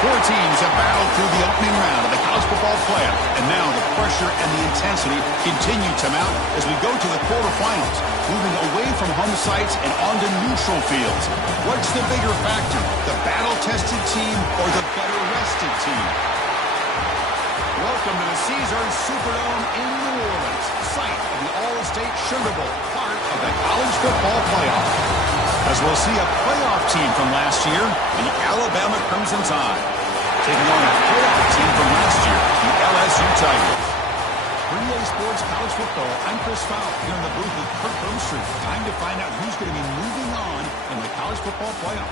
Four teams have battled through the opening round of the college football playoff, and now the pressure and the intensity continue to mount as we go to the quarterfinals, moving away from home sites and onto neutral fields. What's the bigger factor, the battle-tested team or the better-rested team? Welcome to the Caesars Superdome in New Orleans, site of the All-State Sugar Bowl, part of the college football playoff. As we'll see a playoff team from last year, the Alabama Crimson Tide, taking on a playoff team from last year, the LSU Tigers. For EA Sports College Football, I'm Chris Fowler here in the booth with Kurt Broomstreet. Time to find out who's going to be moving on in the college football playoff.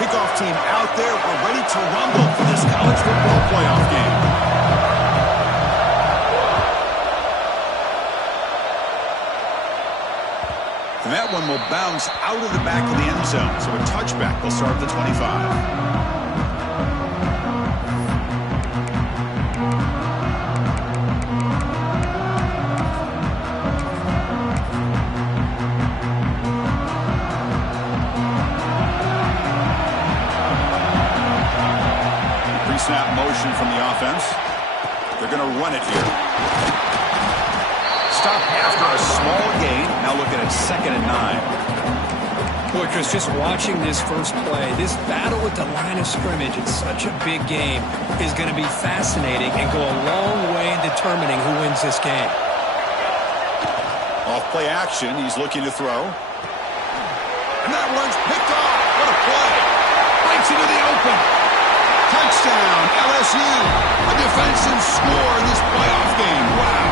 Kickoff team out there. We're ready to rumble for this college football playoff game. And that one will bounce out of the back of the end zone. So a touchback will start at the 25. Snap motion from the offense. They're going to run it here. Stop after a small gain. Now looking at 2nd and 9. Boy, Chris, just watching this first play, this battle at the line of scrimmage, it's such a big game, is going to be fascinating and go a long way in determining who wins this game. Off play action, he's looking to throw. And that one's picked off. What a play. Breaks into the open. Touchdown, LSU. A defensive score in this playoff game. Wow.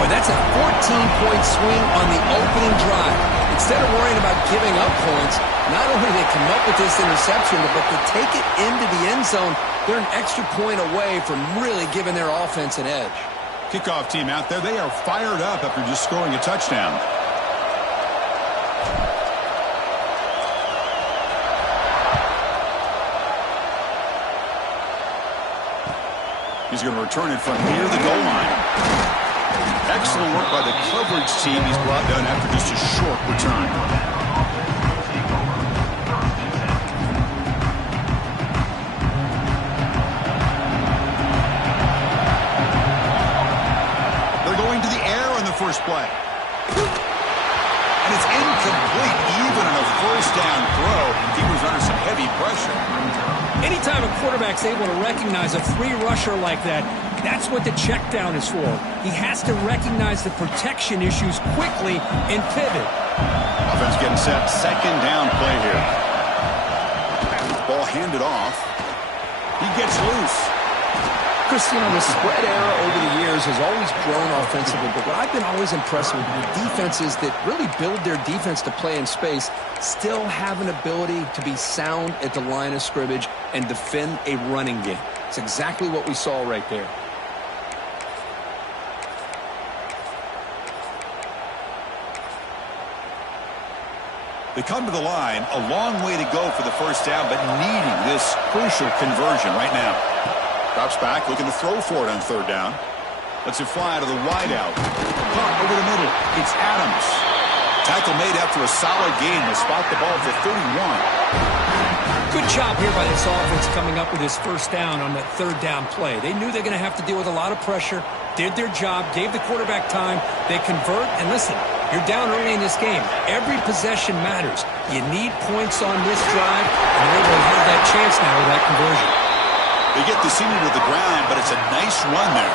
Boy, that's a 14-point swing on the opening drive. Instead of worrying about giving up points, not only did they come up with this interception, but to take it into the end zone, they're an extra point away from really giving their offense an edge. Kickoff team out there, they are fired up after just scoring a touchdown. He's going to return it from near the goal line. Excellent work by the coverage team. He's brought down after just a short return. They're going to the air on the first play. And it's incomplete even on a first down throw. He was under some heavy pressure. Anytime a quarterback's able to recognize a free rusher like that, that's what the check down is for. He has to recognize the protection issues quickly and pivot. Offense getting set. 2nd down play here. Ball handed off. He gets loose. Chris, you know, the spread era over the years has always grown offensively, but what I've been always impressed with defenses that really build their defense to play in space still have an ability to be sound at the line of scrimmage and defend a running game. It's exactly what we saw right there. They come to the line, a long way to go for the first down, but needing this crucial conversion right now. Drops back, looking to throw for it on 3rd down. Lets it fly to the wideout. Punt over the middle. It's Adams. Tackle made after a solid gain. They spot the ball at the 31. Good job here by this offense coming up with this first down on that 3rd down play. They knew they're going to have to deal with a lot of pressure, did their job, gave the quarterback time. They convert, and listen, you're down early in this game. Every possession matters. You need points on this drive, and they're able to have that chance now with that conversion. They get the senior to the ground, but it's a nice run there.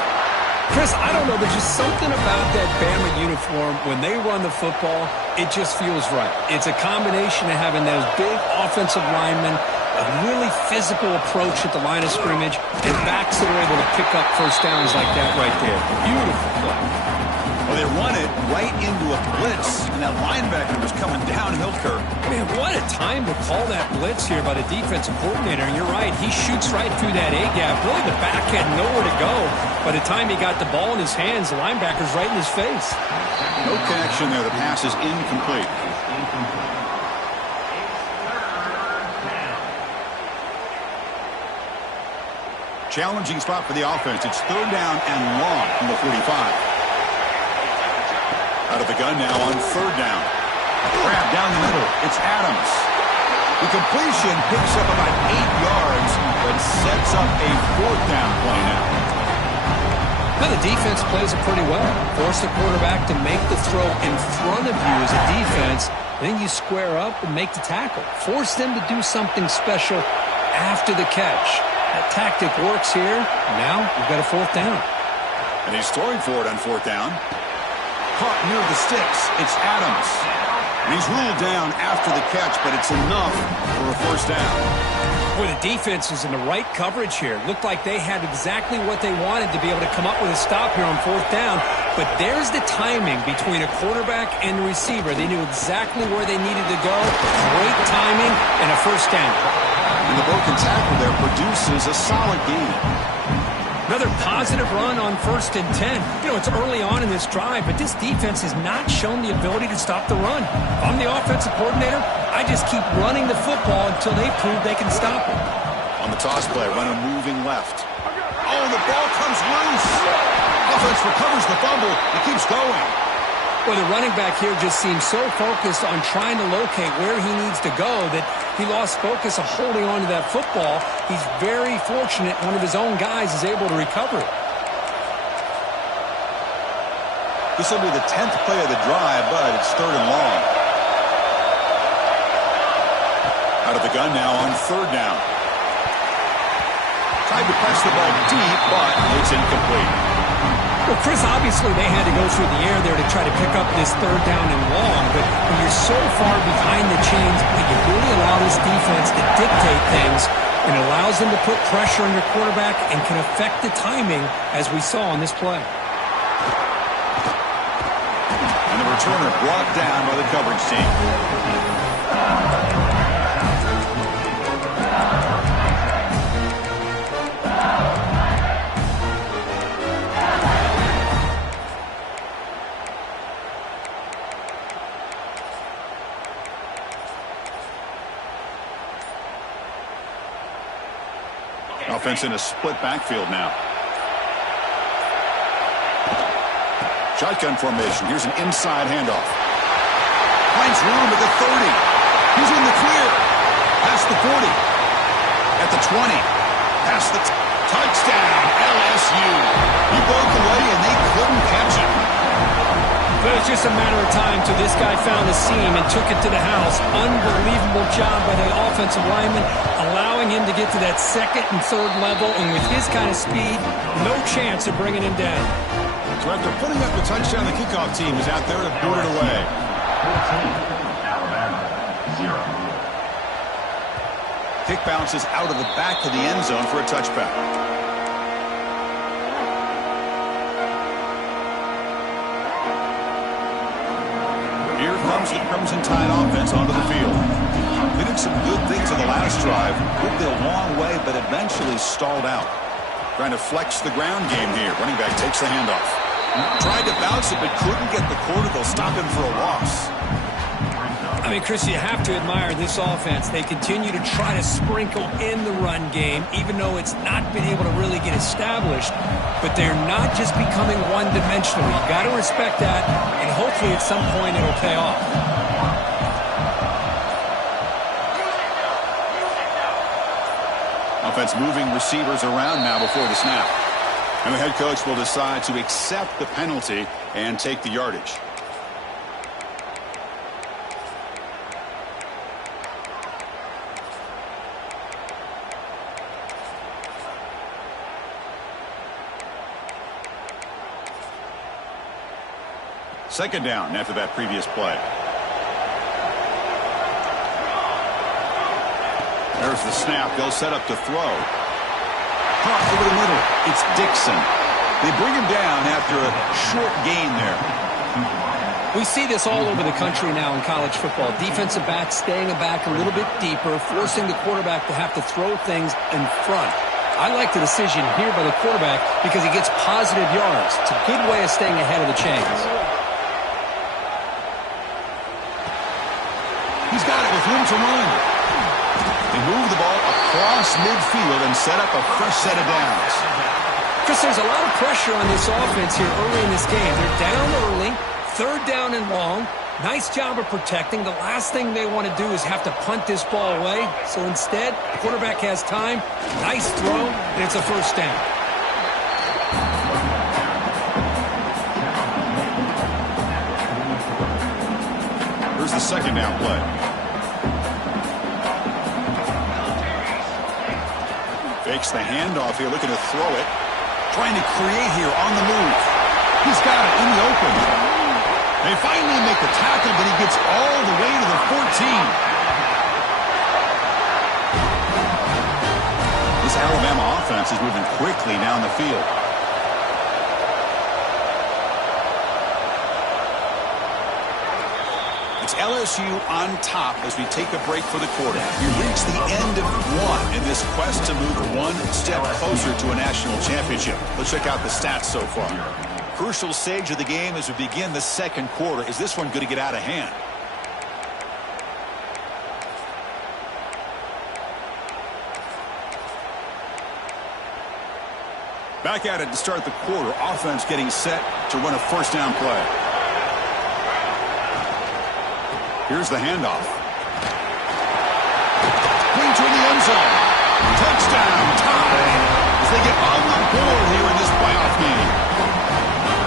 Chris, I don't know. There's just something about that Bama uniform. When they run the football, it just feels right. It's a combination of having those big offensive linemen, a really physical approach at the line of scrimmage, and backs that are able to pick up first downs like that right there. Beautiful play. Well, they run it right into a blitz, and that linebacker was coming downhill, Kirk. Man, what a time to call that blitz here by the defensive coordinator. And you're right, he shoots right through that A-gap. Really, the back had nowhere to go. By the time he got the ball in his hands, the linebacker's right in his face. No connection there. The pass is incomplete. Challenging spot for the offense. It's third down and long from the 45. Out of the gun now on third down. Grab down the middle. It's Adams. The completion picks up about 8 yards, but sets up a fourth down play now. Well, the defense plays it pretty well. Force the quarterback to make the throw in front of you as a defense. Then you square up and make the tackle. Force them to do something special after the catch. That tactic works here. Now we've got a fourth down. And he's throwing for it on fourth down. Caught near the sticks. It's Adams. And he's ruled down after the catch, but it's enough for a first down. Boy, the defense is in the right coverage here. Looked like they had exactly what they wanted to be able to come up with a stop here on fourth down. But there's the timing between a quarterback and the receiver. They knew exactly where they needed to go. Great timing and a first down. And the broken tackle there produces a solid gain. Another positive run on 1st and 10. You know, it's early on in this drive, but this defense has not shown the ability to stop the run. If I'm the offensive coordinator, I just keep running the football until they prove they can stop it. On the toss play, runner moving left. Oh, the ball comes loose. Offense recovers the fumble and keeps going. Well, the running back here just seems so focused on trying to locate where he needs to go that he lost focus of holding on to that football. He's very fortunate one of his own guys is able to recover it. This will be the 10th play of the drive, but it's third and long. Out of the gun now on third down. Tried to press the ball deep, but it's incomplete. Well, Chris, obviously they had to go through the air there to try to pick up this third down and long, but when you're so far behind the chains, you really allow this defense to dictate things and allows them to put pressure on your quarterback and can affect the timing as we saw on this play. And the returner brought down by the coverage team. Offense in a split backfield now. Shotgun formation. Here's an inside handoff. Finds room at the 30. He's in the clear. Past the 40. At the 20. Past the touchdown. LSU. He broke away and they couldn't catch him. But it was just a matter of time till this guy found the seam and took it to the house. Unbelievable job by the offensive lineman, allowing him to get to that second and third level. And with his kind of speed, no chance of bringing him down. So after putting up the touchdown, the kickoff team is out there to boot it away. 14, Alabama, 0. Kick bounces out of the back of the end zone for a touchback. Here comes the Crimson Tide offense onto the field. They did some good things on the last drive. Moved a long way, but eventually stalled out. Trying to flex the ground game here. Running back takes the handoff. Tried to bounce it, but couldn't get the quarter. They'll stop him for a loss. I mean, Chris, you have to admire this offense. They continue to try to sprinkle in the run game, even though it's not been able to really get established. But they're not just becoming one-dimensional. You've got to respect that, and hopefully at some point it'll pay off. Offense moving receivers around now before the snap. And the head coach will decide to accept the penalty and take the yardage. Second down after that previous play. There's the snap. They'll set up to throw. Caught over the middle. It's Dixon. They bring him down after a short gain there. We see this all over the country now in college football. Defensive backs staying back a little bit deeper, forcing the quarterback to have to throw things in front. I like the decision here by the quarterback because he gets positive yards. It's a good way of staying ahead of the chains. He's got it with room to run. They move the ball across cross midfield and set up a fresh set of downs. Because there's a lot of pressure on this offense here early in this game. They're down early, third down and long. Nice job of protecting. The last thing they want to do is have to punt this ball away. So instead, the quarterback has time. Nice throw, and it's a first down. Here's the second down play. Fakes the handoff here, looking to throw it. Trying to create here on the move. He's got it in the open. They finally make the tackle, but he gets all the way to the 14. This Alabama offense is moving quickly down the field. It's LSU on top as we take a break for the quarter. We reach the end of one in this quest to move one step closer to a national championship. Let's check out the stats so far. Crucial stage of the game as we begin the second quarter. Is this one going to get out of hand? Back at it to start the quarter. Offense getting set to run a first down play. Here's the handoff. Clean to the end zone. Touchdown time as they get on the board here in this playoff game.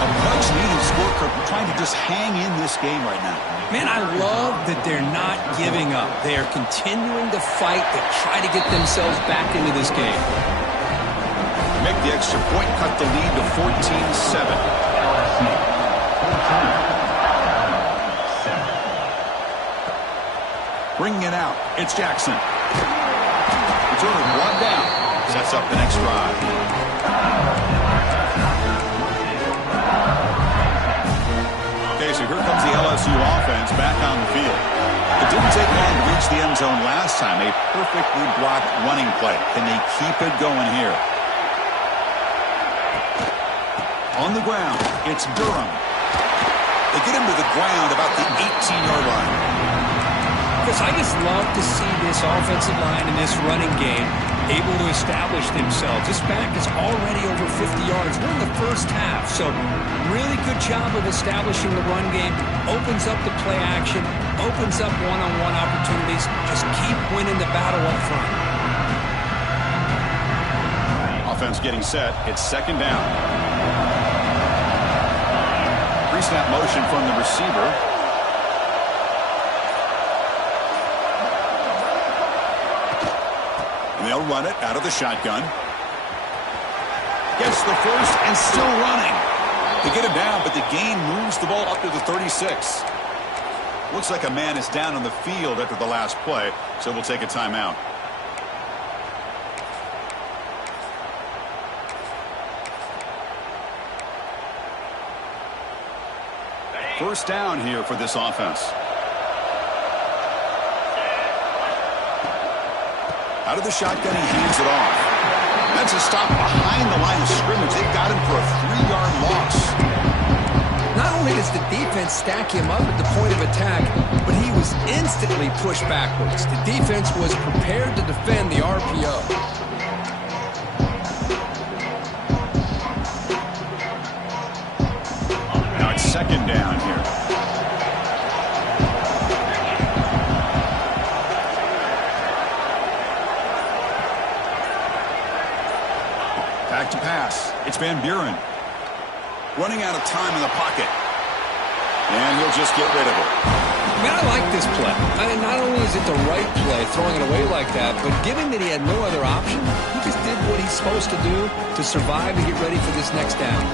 A much-needed score. We're trying to just hang in this game right now. Man, I love that they're not giving up. They are continuing to fight to try to get themselves back into this game. Make the extra point, cut the lead to 14-7. Bringing it out, it's Jackson. Return one down. Sets up the next drive. Okay, so here comes the LSU offense back on the field. It didn't take long to reach the end zone last time. A perfectly blocked running play. Can they keep it going here? On the ground, it's Durham. They get him to the ground about the 18-yard line. Because I just love to see this offensive line in this running game able to establish themselves. This back is already over 50 yards. We're in the first half, so really good job of establishing the run game. Opens up the play action, opens up one-on-one opportunities. Just keep winning the battle up front. Offense getting set. It's second down. Pre-snap motion from the receiver. And they'll run it out of the shotgun. Gets the first and still running. They get him down, but the gain moves the ball up to the 36. Looks like a man is down on the field after the last play, so we'll take a timeout. First down here for this offense. Out of the shotgun, he hands it off. That's a stop behind the line of scrimmage. They've got him for a 3-yard loss. Not only does the defense stack him up at the point of attack, but he was instantly pushed backwards. The defense was prepared to defend the RPO. Second down here. Back to pass. It's Van Buren. Running out of time in the pocket. And he'll just get rid of it. Man, I like this play. I mean, not only is it the right play, throwing it away like that, but given that he had no other option, he just did what he's supposed to do to survive and get ready for this next down.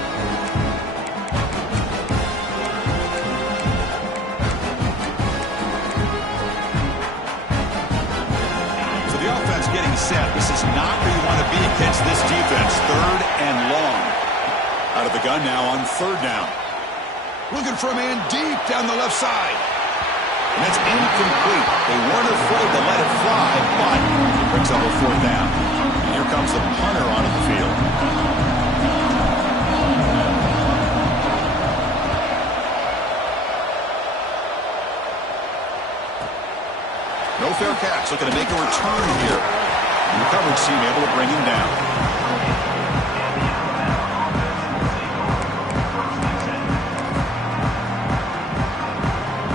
Set. This is not where you want to be against this defense. Third and long. Out of the gun now on third down. Looking for a man deep down the left side. And that's incomplete. They weren't afraid to let it fly, but it brings up a fourth down. And here comes the punter onto the field. No fair catch. Looking to make a return here. The coverage seem able to bring him down.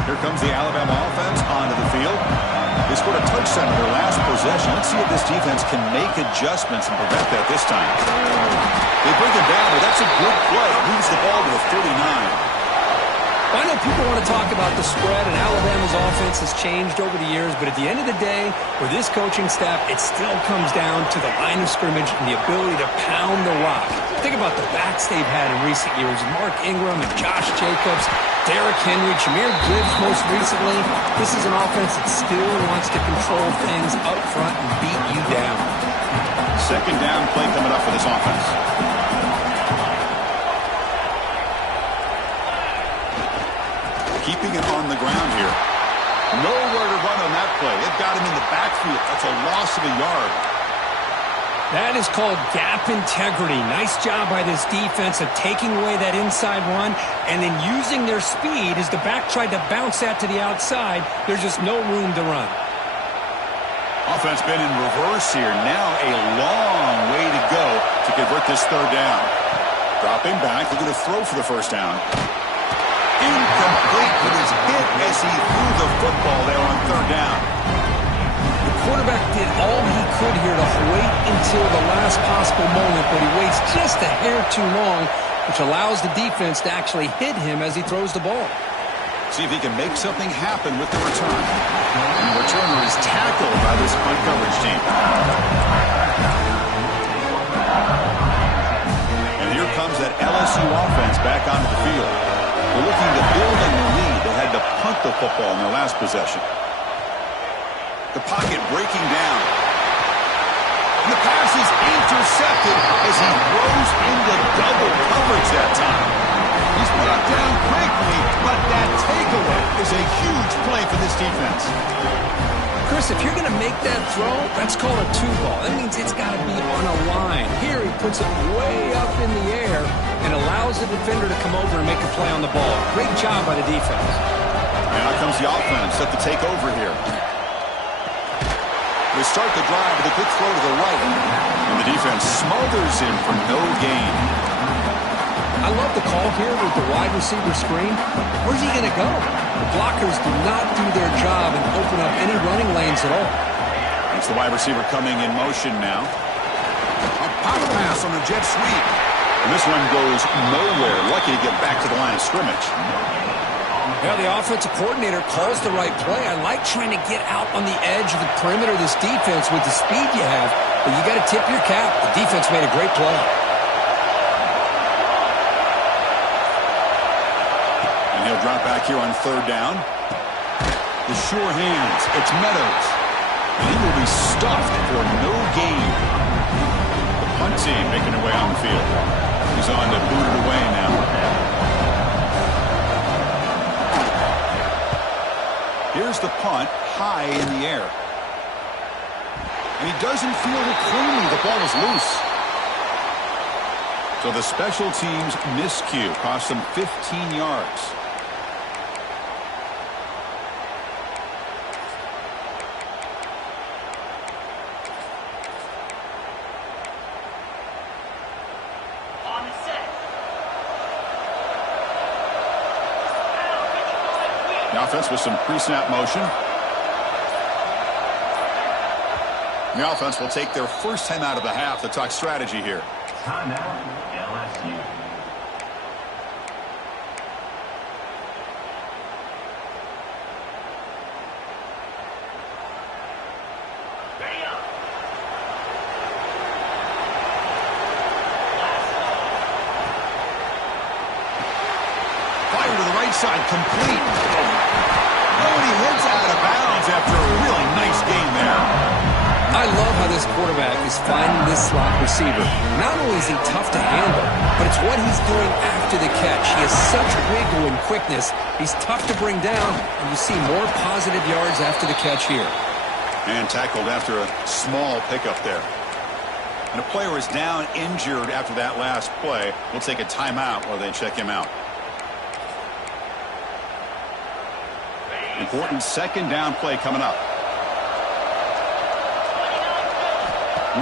Here comes the Alabama offense onto the field. They scored a touchdown in their last possession. Let's see if this defense can make adjustments and prevent that this time. They bring it down, but that's a good play. Moves the ball to the 39. I know people want to talk about the spread, and Alabama's offense has changed over the years, but at the end of the day, for this coaching staff, it still comes down to the line of scrimmage and the ability to pound the rock. Think about the backs they've had in recent years. Mark Ingram and Josh Jacobs, Derrick Henry, Jahmyr Gibbs most recently. This is an offense that still wants to control things up front and beat you down. Second down play coming up for this offense. Keeping it on the ground here. Nowhere to run on that play. It got him in the backfield. That's a loss of a yard. That is called gap integrity. Nice job by this defense of taking away that inside run and then using their speed as the back tried to bounce that to the outside. There's just no room to run. Offense been in reverse here. Now a long way to go to convert this third down. Dropping back. Looking to throw for the first down. Incomplete with his hit as he threw the football there on third down. The quarterback did all he could here to wait until the last possible moment, but he waits just a hair too long, which allows the defense to actually hit him as he throws the ball. See if he can make something happen with the return. And the returner is tackled by this punt coverage team. And here comes that LSU offense back onto the field. They're looking to build on the lead. They had to punt the football in their last possession. The pocket breaking down. And the pass is intercepted as he throws into double coverage that time. He's brought down quickly, but that takeaway is a huge play for this defense. Chris, if you're going to make that throw, that's called a two ball. That means it's got to be on a line. Here he puts it way up in the air and allows the defender to come over and make a play on the ball. Great job by the defense. And out comes the offense set to take over here. They start the drive with a quick throw to the right. And the defense smothers him for no gain. I love the call here with the wide receiver screen. Where's he going to go? The blockers do not do their job and open up any running lanes at all. It's the wide receiver coming in motion now. A power pass on a jet sweep. And this one goes nowhere. Lucky to get back to the line of scrimmage. Yeah, the offensive coordinator calls the right play. I like trying to get out on the edge of the perimeter of this defense with the speed you have, but you got to tip your cap. The defense made a great play. And he'll drop back here on third down. The sure hands. It's Meadows. And he will be stuffed for no gain. The punt team making their way on the field. He's on to boot it away now. Here's the punt, high in the air. And he doesn't field it cleanly. The ball is loose. So the special teams miscue cost them 15 yards. The offense with some pre-snap motion. The offense will take their first time out of the half to talk strategy here. Timeout, LSU. Fire to the right side, complete. Oh, and he hits out of bounds after a really nice game there. I love how this quarterback is finding this slot receiver. Not only is he tough to handle, but it's what he's doing after the catch. He has such wiggle and quickness. He's tough to bring down, and you see more positive yards after the catch here. And tackled after a small pickup there. And a player is down injured after that last play. We'll take a timeout while they check him out. Important second down play coming up.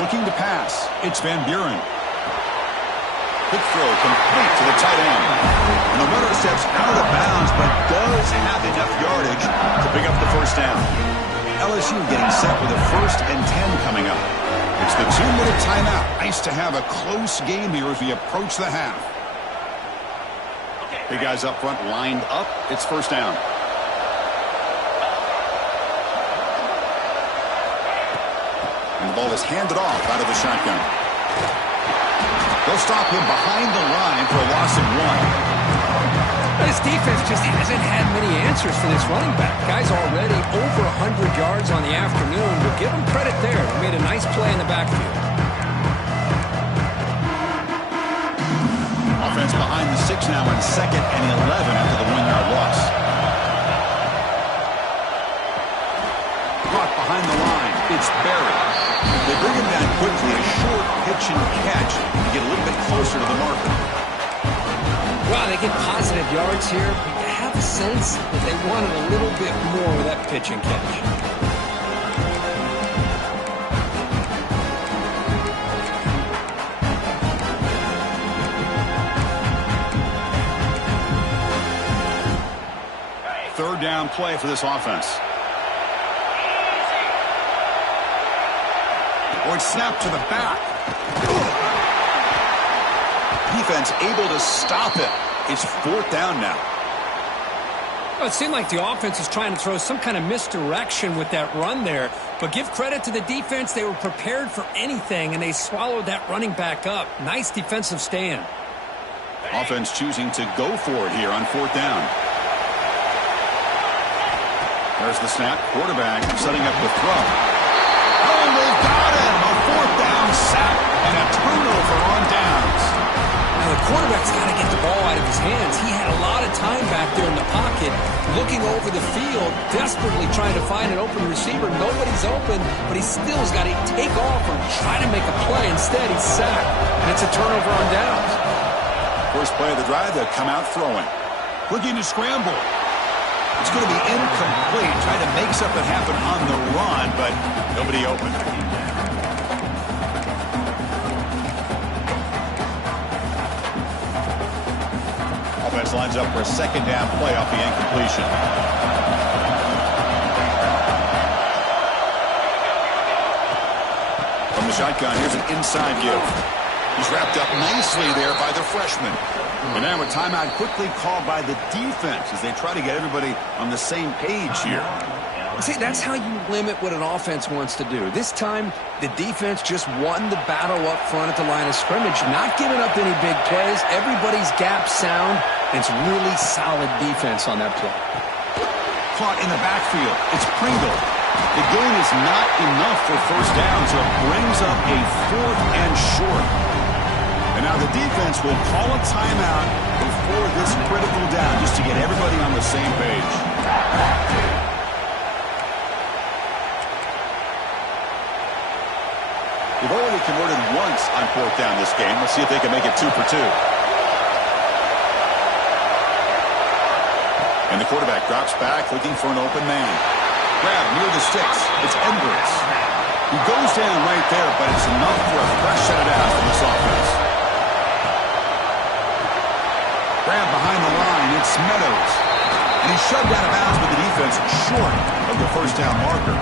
Looking to pass. It's Van Buren. Quick throw complete to the tight end. And the runner steps out of bounds, but does have enough yardage to pick up the first down. LSU getting set with a 1st and 10 coming up. It's the 2-minute timeout. Nice to have a close game here as we approach the half. Big guys up front lined up. It's first down. And the ball is handed off out of the shotgun. They'll stop him behind the line for a loss of 1. This defense just hasn't had many answers for this running back. Guy's already over 100 yards on the afternoon, but give him credit there. He made a nice play in the backfield. Offense behind the 6 now in 2nd and 11 after the 1-yard loss. Caught behind the line. It's Berry. They bring him down quickly. A short pitch and catch to get a little bit closer to the marker. Wow, they get positive yards here, but you have a sense that they wanted a little bit more with that pitch and catch. Third down play for this offense. Or it's snapped to the back. Defense able to stop it. It's 4th down now. Well, it seemed like the offense is trying to throw some kind of misdirection with that run there. But give credit to the defense. They were prepared for anything, and they swallowed that running back up. Nice defensive stand. Offense choosing to go for it here on 4th down. There's the snap. Quarterback setting up the throw. Oh, they've got him. A 4th down sack and a turnover on downs. Now, the quarterback's got to get the ball out of his hands. He had a lot of time back there in the pocket, looking over the field, desperately trying to find an open receiver. Nobody's open, but he still has got to take off or try to make a play. Instead, he's sacked, and it's a turnover on downs. First play of the drive, they'll come out throwing. Looking to scramble. It's going to be incomplete. Trying to make something happen on the run, but nobody open. Offense lines up for a 2nd down play off the incompletion. From the shotgun, here's an inside give. He's wrapped up nicely there by the freshman. And now a timeout quickly called by the defense as they try to get everybody on the same page here. See, that's how you limit what an offense wants to do. This time, the defense just won the battle up front at the line of scrimmage, not giving up any big plays. Everybody's gap sound. It's really solid defense on that play. Caught in the backfield. It's Pringle. The gain is not enough for first down, so it brings up a 4th and short. And now the defense will call a timeout before this critical down just to get everybody on the same page. They've already converted once on 4th down this game. Let's see if they can make it 2 for 2. And the quarterback drops back looking for an open man. Grab near the sticks. It's Edwards. He goes down right there, but it's enough for a fresh set of downs from this offense. Grab behind the line. It's Meadows. And he's shoved out of bounds with the defense short of the first down marker.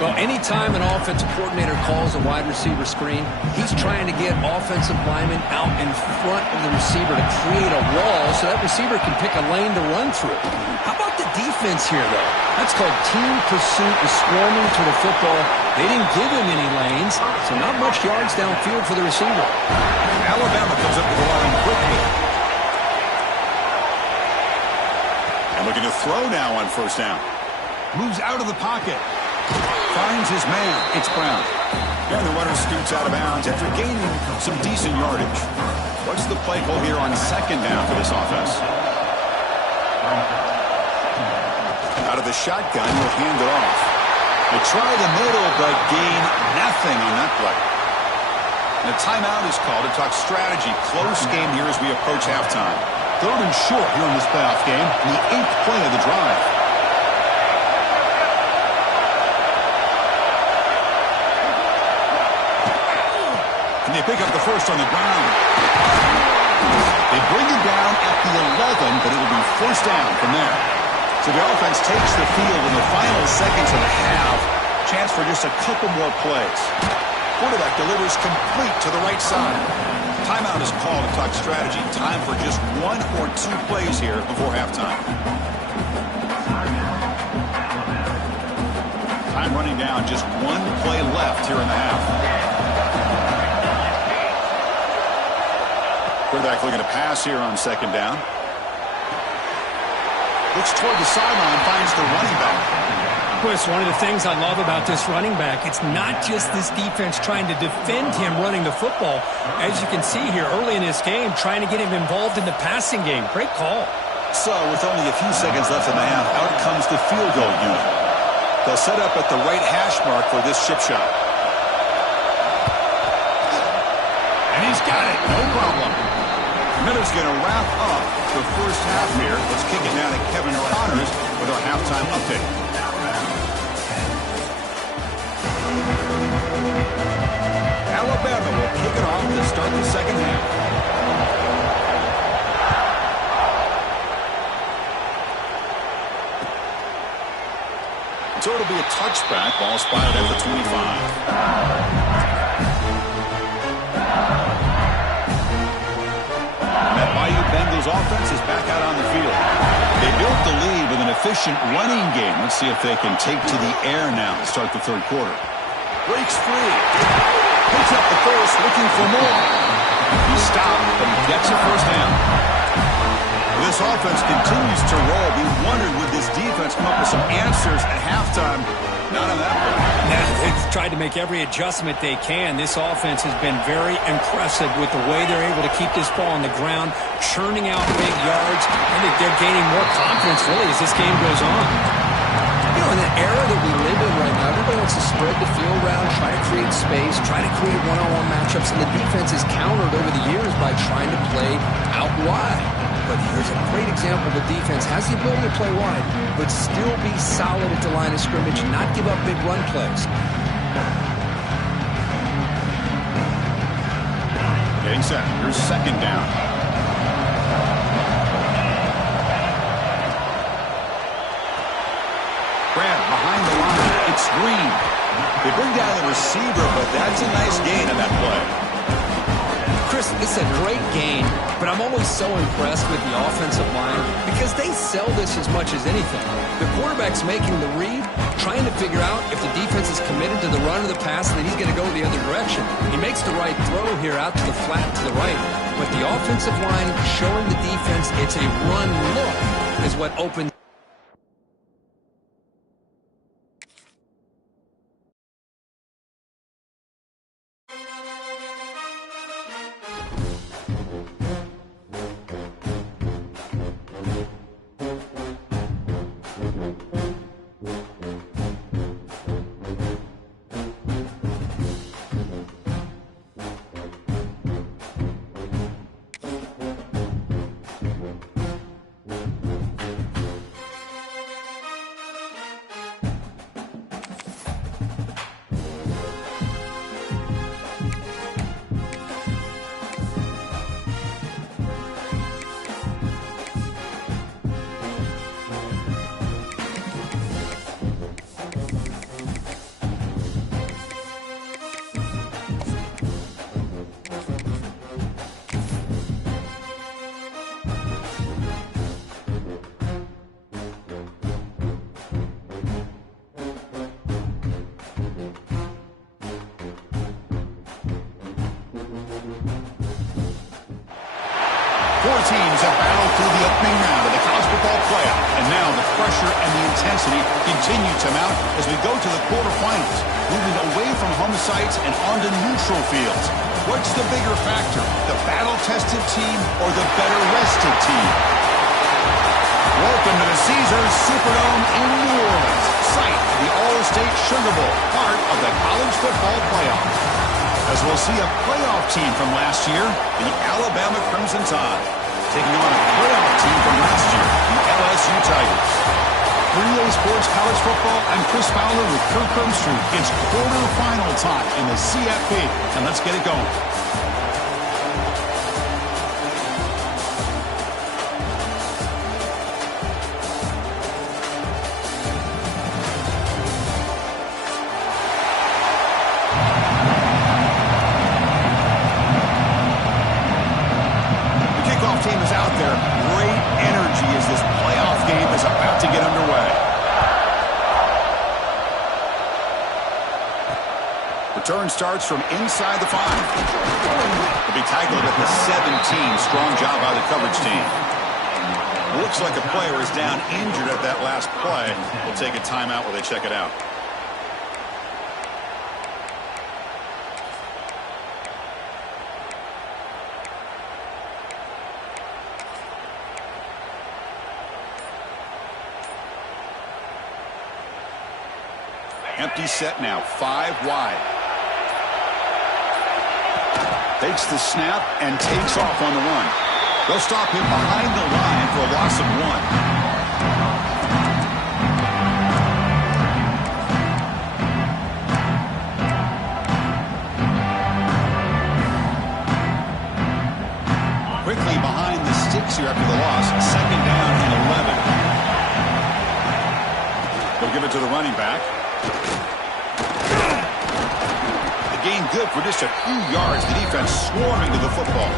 Well, anytime an offensive coordinator calls a wide receiver screen, he's trying to get offensive linemen out in front of the receiver to create a wall so that receiver can pick a lane to run through. How about the defense here, though? That's called team pursuit and swarming to the football. They didn't give him any lanes, so not much yards downfield for the receiver. Alabama comes up with the line quickly. And looking to throw now on first down. Moves out of the pocket. Finds his man. It's Brown. And the runner scoots out of bounds after gaining some decent yardage. What's the play call here on 2nd down for this offense? Out of the shotgun, he'll hand it off. They try the middle, but gain nothing on that play. And a timeout is called to talk strategy. Close game here as we approach halftime. 3rd and short here in this playoff game. And the 8th play of the drive. And they pick up the first on the ground. They bring it down at the 11, but it will be first down from there. So the offense takes the field in the final seconds of the half. Chance for just a couple more plays. Quarterback delivers complete to the right side. Timeout is called to talk strategy. Time for just 1 or 2 plays here before halftime. Time running down, just 1 play left here in the half. Quarterback looking to pass here on second down. Looks toward the sideline, finds the running back. Chris, one of the things I love about this running back, it's not just this defense trying to defend him running the football. As you can see here early in this game, trying to get him involved in the passing game. Great call. So with only a few seconds left in the half, out comes the field goal unit. They'll set up at the right hash mark for this chip shot. And he's got it, no problem. Miller's going to wrap up the first half here. Let's kick it down to Kevin Connors with our halftime update. Alabama will kick it off to start the second half. So it'll be a touchback. Ball spotted at the 25. That Bayou Bengals offense is back out on the field. They built the lead with an efficient running game. Let's see if they can take to the air now to start the third quarter. Breaks free. Picks up the first, looking for more. He stopped, but he gets a first down. This offense continues to roll. We wondered, would this defense come up with some answers at halftime? Not on that one. Now, they've tried to make every adjustment they can. This offense has been very impressive with the way they're able to keep this ball on the ground, churning out big yards. I think they're gaining more confidence, really, as this game goes on. You know, in the era that we live in right now, everybody wants to spread the field around, try to create space, try to create one-on-one matchups, and the defense is countered over the years by trying to play out wide. But here's a great example. The defense has the ability to play wide, but still be solid at the line of scrimmage, not give up big run plays. Getting set. Here's second down. Grant behind the line. It's Green. They bring down the receiver, but that's a nice gain on that play. Chris, it's a great game, but I'm always so impressed with the offensive line because they sell this as much as anything. The quarterback's making the read, trying to figure out if the defense is committed to the run or the pass, and then he's going to go the other direction. He makes the right throw here out to the flat to the right, but the offensive line showing the defense it's a run look is what opens. Four teams have battled through the opening round of the college football playoff, and now the pressure and the intensity continue to mount as we go to the quarterfinals, moving away from home sites and onto neutral fields. What's the bigger factor, the battle-tested team or the better-rested team? Welcome to the Caesars Superdome in New Orleans, site of the All-State Sugar Bowl, part of the college football playoff. As we'll see a playoff team from last year, the Alabama Crimson Tide, taking on a playoff team from last year, the LSU Tigers. For EA Sports College Football, I'm Chris Fowler with Kirk Herbstreit. It's quarterfinal time in the CFP, and let's get it going. Return starts from inside the 5. He'll be tackled at the 17. Strong job by the coverage team. Looks like a player is down injured at that last play. We'll take a timeout while they check it out. Empty set now, 5 wide. Takes the snap and takes off on the run. They'll stop him behind the line for a loss of 1. Quickly behind the sticks here after the loss. 2nd down and 11. They'll give it to the running back. Gain good for just a few yards. The defense swarming to the football.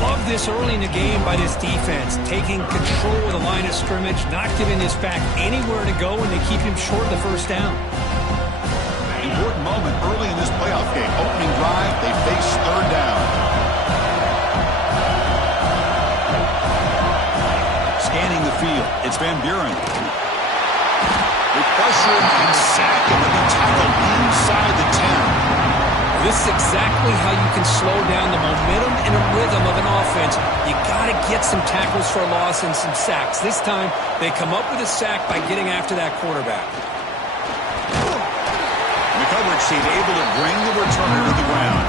Love this early in the game by this defense, taking control of the line of scrimmage, not giving this back anywhere to go, and they keep him short of the first down. Important moment early in this playoff game. Opening drive, they face 3rd down. Scanning the field, it's Van Buren. They pressure him and sack him and tackle inside the 10. This is exactly how you can slow down the momentum and a rhythm of an offense. You got to get some tackles for a loss and some sacks. This time, they come up with a sack by getting after that quarterback. And the coverage team able to bring the returner to the ground.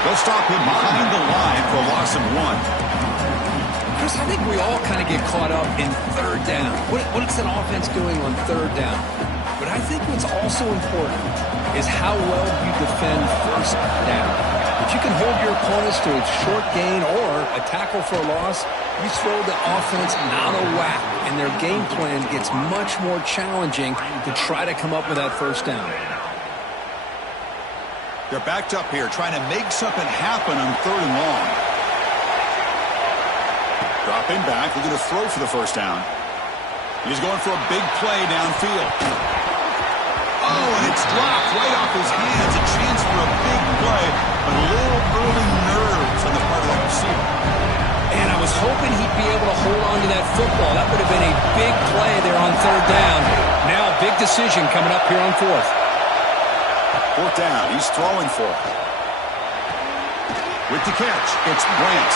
They'll stop him behind the line for a loss of 1. Chris, I think we all kind of get caught up in 3rd down. What's an offense doing on 3rd down? But I think what's also important is how well you defend 1st down. If you can hold your opponents to a short gain or a tackle for a loss, you throw the offense out of whack, and their game plan gets much more challenging to try to come up with that 1st down. They're backed up here, trying to make something happen on 3rd and long. Dropping back, they're going to throw for the 1st down. He's going for a big play downfield. Oh, and it's dropped right off his hands. A chance for a big play, but a little early nerves on the part of that receiver. And I was hoping he'd be able to hold on to that football. That would have been a big play there on 3rd down. Now a big decision coming up here on 4th. 4th down, he's throwing for it. With the catch, it's Brent.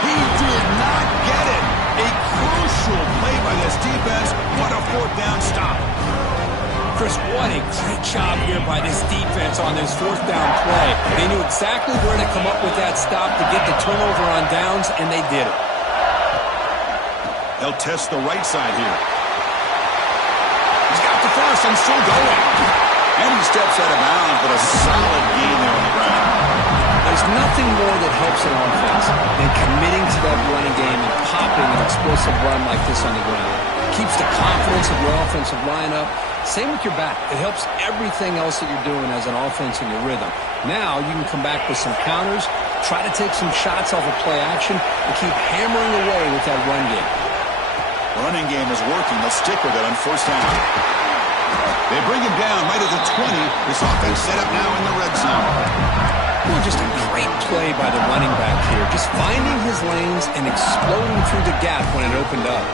He did not get it. A crucial play by this defense. What a 4th down stop. Chris, what a great job here by this defense on this 4th down play. They knew exactly where to come up with that stop to get the turnover on downs, and they did it. They'll test the right side here. He's got the first and still going. And he steps out of bounds, but a solid gain there on the ground. There's nothing more that helps an offense than committing to that running game and popping an explosive run like this on the ground. Keeps the confidence of your offensive lineup. Same with your back. It helps everything else that you're doing as an offense in your rhythm. Now you can come back with some counters, try to take some shots off of play action, and keep hammering away with that run game. Running game is working. They'll stick with it on 1st down. They bring him down right at the 20. This offense set up now in the red zone. Well, just a great play by the running back here. Just finding his lanes and exploding through the gap when it opened up.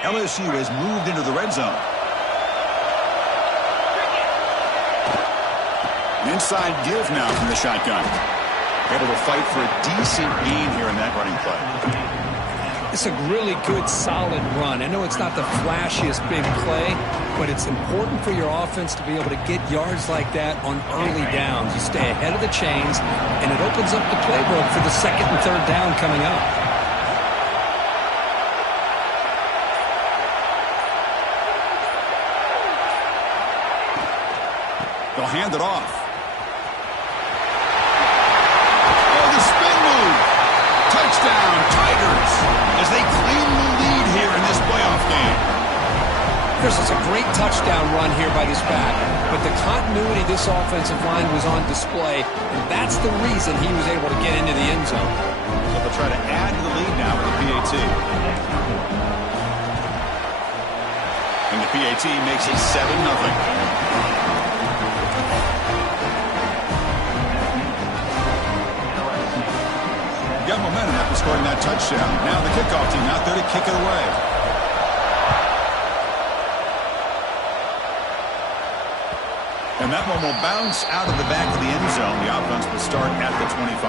LSU has moved into the red zone. Inside give now from the shotgun. Able to fight for a decent gain here in that running play. It's a really good, solid run. I know it's not the flashiest big play, but it's important for your offense to be able to get yards like that on early downs. You stay ahead of the chains, and it opens up the playbook for the 2nd and 3rd down coming up. hand it off. Oh, the spin move. Touchdown, Tigers, as they claim the lead here in this playoff game. Chris, it's a great touchdown run here by this back, but the continuity of this offensive line was on display, and that's the reason he was able to get into the end zone. So they'll try to add to the lead now with the PAT. And the PAT makes it 7-0. Got momentum after scoring that touchdown. Now the kickoff team out there to kick it away. And that one will bounce out of the back of the end zone. The offense will start at the 25.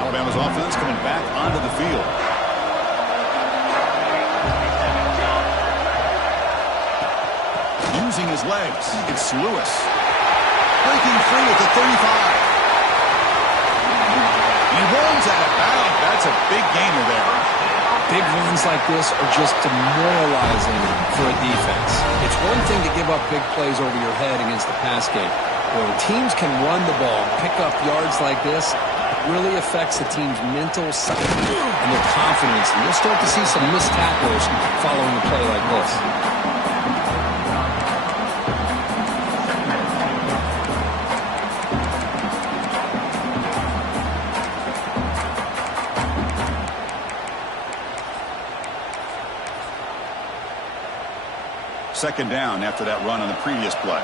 Alabama's offense coming back onto the field. Using his legs, it's Lewis. Breaking free at the 35. He runs out of bounds. That's a big gainer there. Big runs like this are just demoralizing for a defense. It's one thing to give up big plays over your head against the pass game. When teams can run the ball, pick up yards like this, it really affects the team's mental side and their confidence. And you'll start to see some missed tackles following a play like this. Second down after that run on the previous play.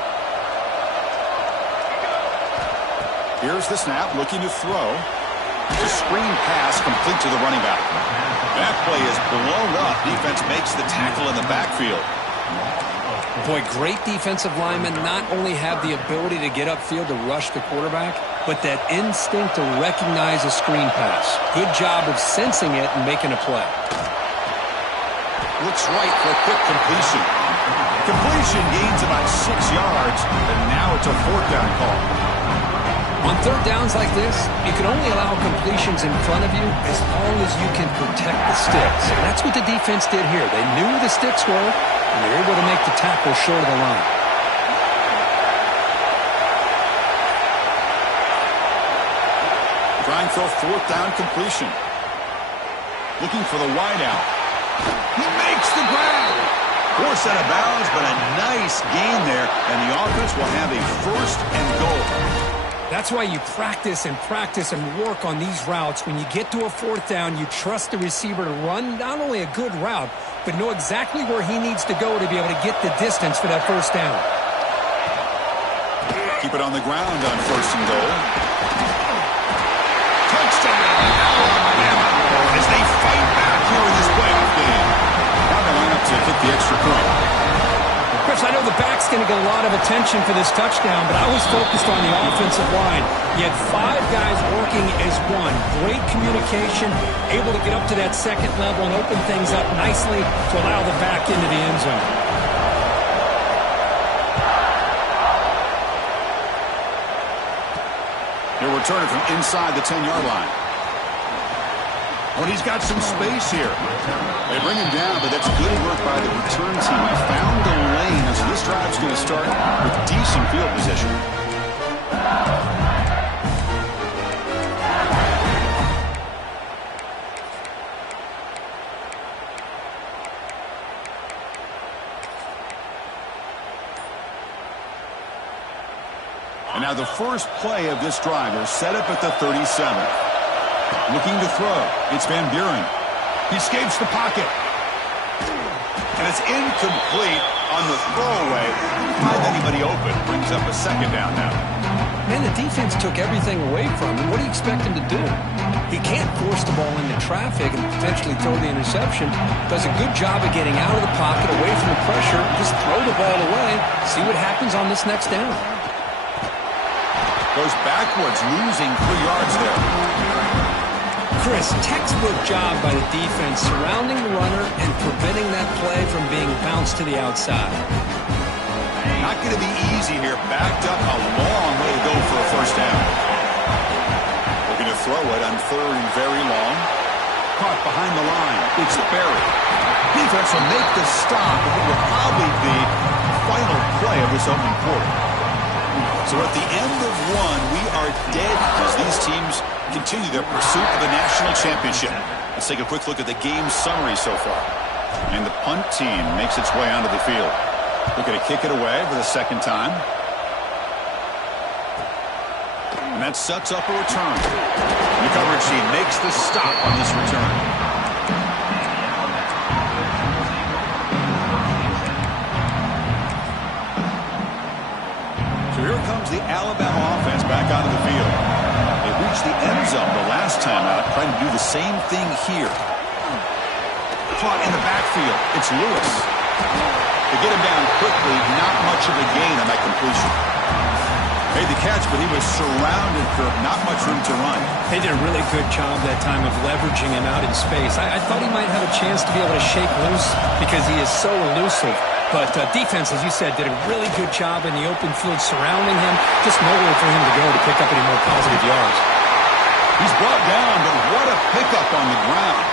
Here's the snap, looking to throw. The screen pass complete to the running back. That play is blown up. Defense makes the tackle in the backfield. Boy, great defensive linemen not only have the ability to get upfield to rush the quarterback, but that instinct to recognize a screen pass. Good job of sensing it and making a play. Looks right for a quick completion. Completion gains about 6 yards, and now it's a fourth down call. On third downs like this, you can only allow completions in front of you as long as you can protect the sticks. And that's what the defense did here. They knew where the sticks were, and they were able to make the tackle short of the line. Trying for a fourth down completion. Looking for the wideout. He makes the grab. Forced out of bounds, but a nice gain there, and the offense will have a first and goal. That's why you practice and work on these routes. When you get to a fourth down, you trust the receiver to run not only a good route, but know exactly where he needs to go to be able to get the distance for that first down. Keep it on the ground on first and goal. Touchdown, Alabama, as they fight back here in this playoff game. Now they line up to kick the extra point. Chris, I know the back's going to get a lot of attention for this touchdown, but I was focused on the offensive line. You had 5 guys working as one. Great communication, able to get up to that second level and open things up nicely to allow the back into the end zone. They'll return it from inside the 10-yard line. Oh, and he's got some space here. They bring him down, but that's good work by the return team. He found the lane, so this drive's going to start with decent field position. And now the first play of this drive is set up at the 37. Looking to throw. It's Van Buren. He escapes the pocket. And it's incomplete on the throwaway. Didn't find anybody open. Brings up a second down now. Man, the defense took everything away from him. What do you expect him to do? He can't force the ball into traffic and potentially throw the interception. Does a good job of getting out of the pocket, away from the pressure. Just throw the ball away. See what happens on this next down. Goes backwards, losing 3 yards there. Chris, textbook job by the defense surrounding the runner and preventing that play from being bounced to the outside. Not going to be easy here. Backed up, a long way to go for a first down. Looking to throw it on 3rd and very long. Caught behind the line. It's Berry. Defense will make the stop of what will probably be the final play of this opening quarter. So at the end of one, we are dead as these teams continue their pursuit of the national championship. Let's take a quick look at the game summary so far. And the punt team makes its way onto the field. Looking to kick it away for the second time. And that sets up a return. The coverage team makes the stop on this return. So here comes the Alabama offense back onto the field. They reached the end zone the last time out, trying to do the same thing here. Caught in the backfield. It's Lewis. They get him down quickly. Not much of a gain on that completion. Made the catch, but he was surrounded for not much room to run. They did a really good job that time of leveraging him out in space. I thought he might have a chance to be able to shake loose because he is so elusive. But defense, as you said, did a really good job in the open field surrounding him. Just nowhere for him to go to pick up any more positive yards. He's brought down, but what a pickup on the ground.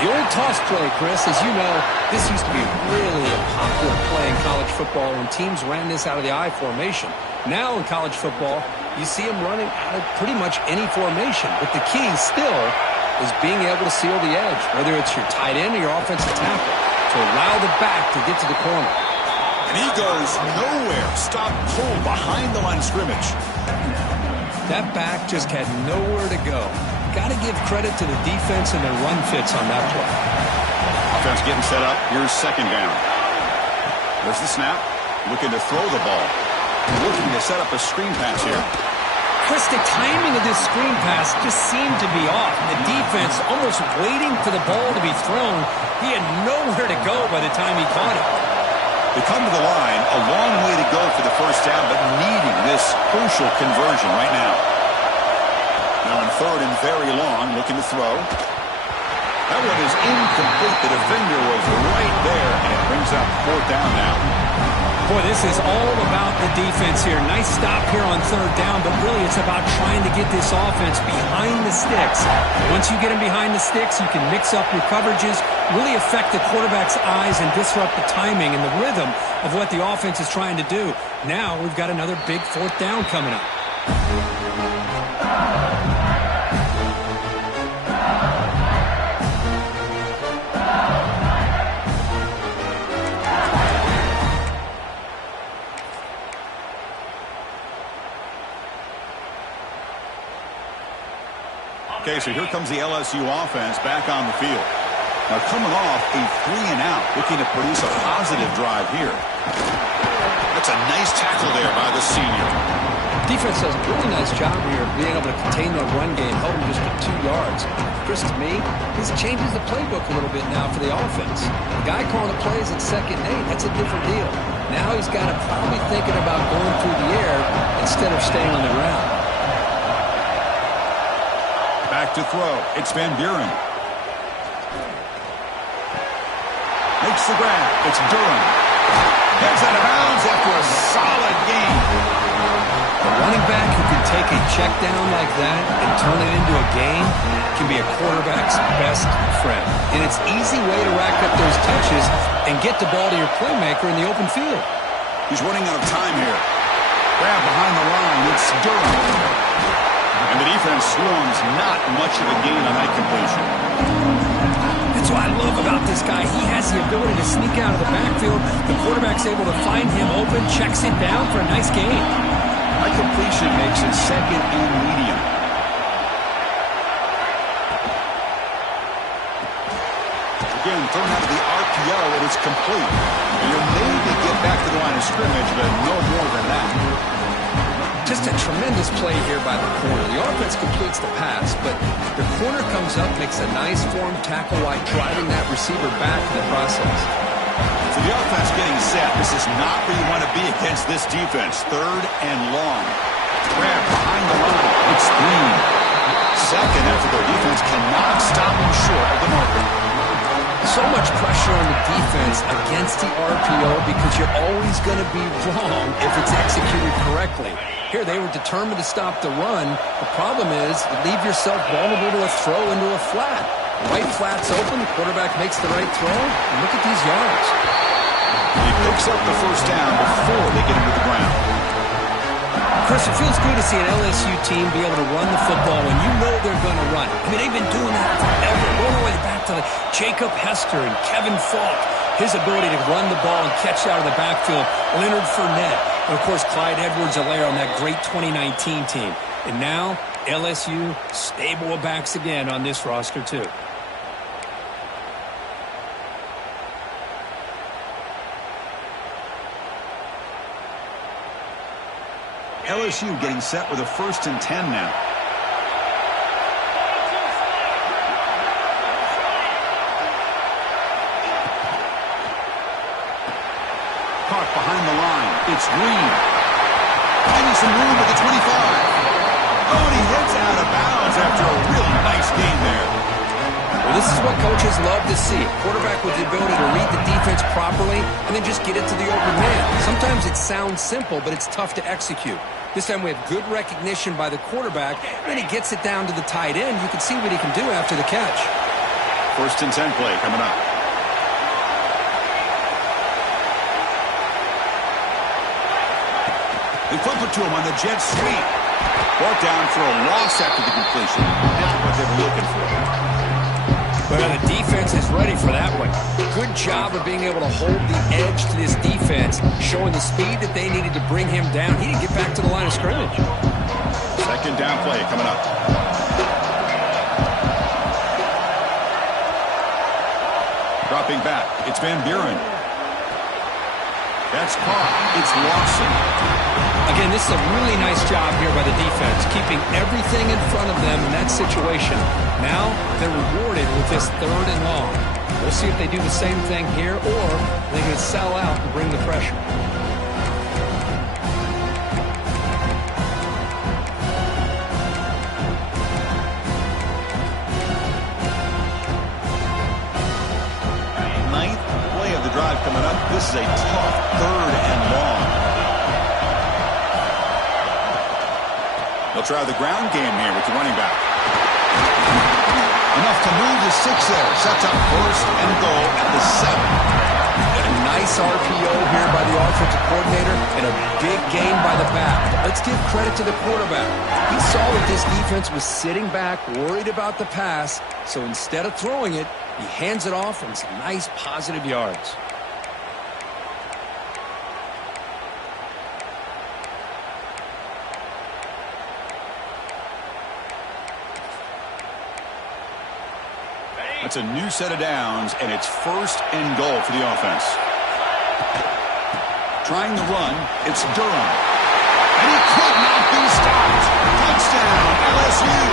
The old toss play, Chris, as you know, this used to be really a popular play in college football when teams ran this out of the I formation. Now in college football, you see them running out of pretty much any formation. But the key still is being able to seal the edge, whether it's your tight end or your offensive tackle, to allow the back to get to the corner. And he goes nowhere. Stop cold behind the line of scrimmage. That back just had nowhere to go. Got to give credit to the defense and their run fits on that play. Offense getting set up. Here's second down. There's the snap. Looking to throw the ball. Looking to set up a screen pass here. Chris, the timing of this screen pass just seemed to be off. The defense almost waiting for the ball to be thrown. He had nowhere to go by the time he caught it. They come to the line. A long way to go for the first down, but needing this crucial conversion right now. Now on 3rd and very long, looking to throw. That one is incomplete. The defender was right there, and it brings up 4th down now. Boy, this is all about the defense here. Nice stop here on 3rd down, but really it's about trying to get this offense behind the sticks. Once you get them behind the sticks, you can mix up your coverages, really affect the quarterback's eyes and disrupt the timing and the rhythm of what the offense is trying to do. Now we've got another big 4th down coming up. Okay, so here comes the LSU offense back on the field. Now coming off a 3-and-out, looking to produce a positive drive here. That's a nice tackle there by the senior. Defense does a really nice job here of being able to contain the run game, held him just for 2 yards. Chris, to me, this changes the playbook a little bit now for the offense. The guy calling the plays at 2nd and 8, that's a different deal. Now he's got to probably thinking about going through the air instead of staying on the ground. Back to throw. It's Van Buren. Makes the grab. It's Durham. Gets out of bounds after a solid gain. A running back who can take a check down like that and turn it into a gain can be a quarterback's best friend. And it's an easy way to rack up those touches and get the ball to your playmaker in the open field. He's running out of time here. Grab behind the line. It's Durham. And the defense swarms, not much of a gain on that completion. That's what I love about this guy. He has the ability to sneak out of the backfield. The quarterback's able to find him open, checks it down for a nice gain. That completion makes it 2nd and medium. Again, thrown out of the RPO, and it's complete. And you'll maybe get back to the line of scrimmage, but no more than that. Just a tremendous play here by the corner. The offense completes the pass, but the corner comes up, makes a nice form tackle while driving that receiver back in the process. So the offense getting set. This is not where you want to be against this defense. 3rd and long. Grab behind the line. It's 3. Second after their defense cannot stop him short of the marker. So much pressure on the defense against the RPO because you're always going to be wrong if it's executed correctly. Here, they were determined to stop the run. The problem is you leave yourself vulnerable to a throw into a flat. The right flat's open, the quarterback makes the right throw, and look at these yards. He picks up the first down before they get into the ground. Chris, it feels good to see an LSU team be able to run the football when you know they're going to run it. I mean, they've been doing that forever. All the way back to Jacob Hester and Kevin Falk. His ability to run the ball and catch out of the backfield. Leonard Fournette. And, of course, Clyde Edwards-Helaire on that great 2019 team. And now, LSU, stable of backs again on this roster, too. LSU getting set with a 1st and 10 now. Caught behind the line. It's Green. Finding some room at the 25. Oh, and he heads out of bounds after a really nice game there. Well, this is what coaches love to see. A quarterback with the ability to read the defense properly and then just get it to the open man. Sometimes it sounds simple, but it's tough to execute. This time we have good recognition by the quarterback. Then he gets it down to the tight end. You can see what he can do after the catch. 1st and 10 play coming up. They flip it to him on the jet sweep. Brought down for a loss after the completion. Not what they were looking for. Well, the defense is ready for that one. Good job of being able to hold the edge to this defense, showing the speed that they needed to bring him down. He didn't get back to the line of scrimmage. 2nd down play coming up. Dropping back. It's Van Buren. That's caught. It's Lawson. Again, this is a really nice job here by the defense, keeping everything in front of them in that situation. Now they're rewarded with this 3rd and long. We'll see if they do the same thing here or they're going to sell out and bring the pressure. Ninth play of the drive coming up. This is a tough 3rd and long. They'll try the ground game here with the running back. Enough to move the 6 there. Sets up 1st and goal at the 7. A nice RPO here by the offensive coordinator and a big gain by the back. Let's give credit to the quarterback. He saw that this defense was sitting back, worried about the pass, so instead of throwing it, he hands it off and some nice positive yards. It's a new set of downs, and it's 1st and goal for the offense. Trying the run, it's Durham. And he could not be stopped. Touchdown, LSU.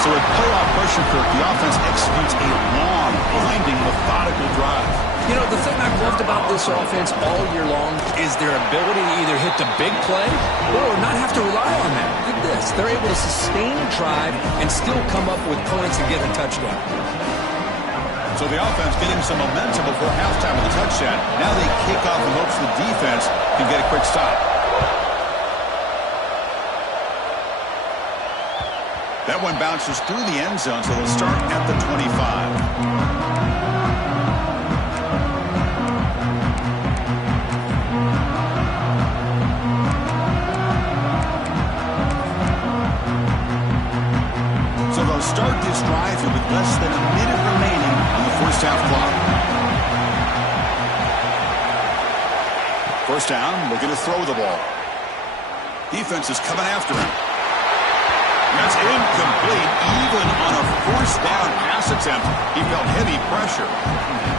So with playoff pressure, Kirk, the offense executes a long, blinding, methodical drive. You know, the thing I've loved about this offense all year long is their ability to either hit the big play or not have to rely on that. Look at this. They're able to sustain a drive and still come up with points and get a touchdown. So the offense getting some momentum before halftime with a touchdown. Now they kick off in hopes the defense can get a quick stop. That one bounces through the end zone, so they'll start at the 25. So they'll start this drive here with less than a minute remaining on the 1st half clock. 1st down, looking to throw the ball. Defense is coming after him. That's incomplete. Even on a 4th down pass attempt, he felt heavy pressure.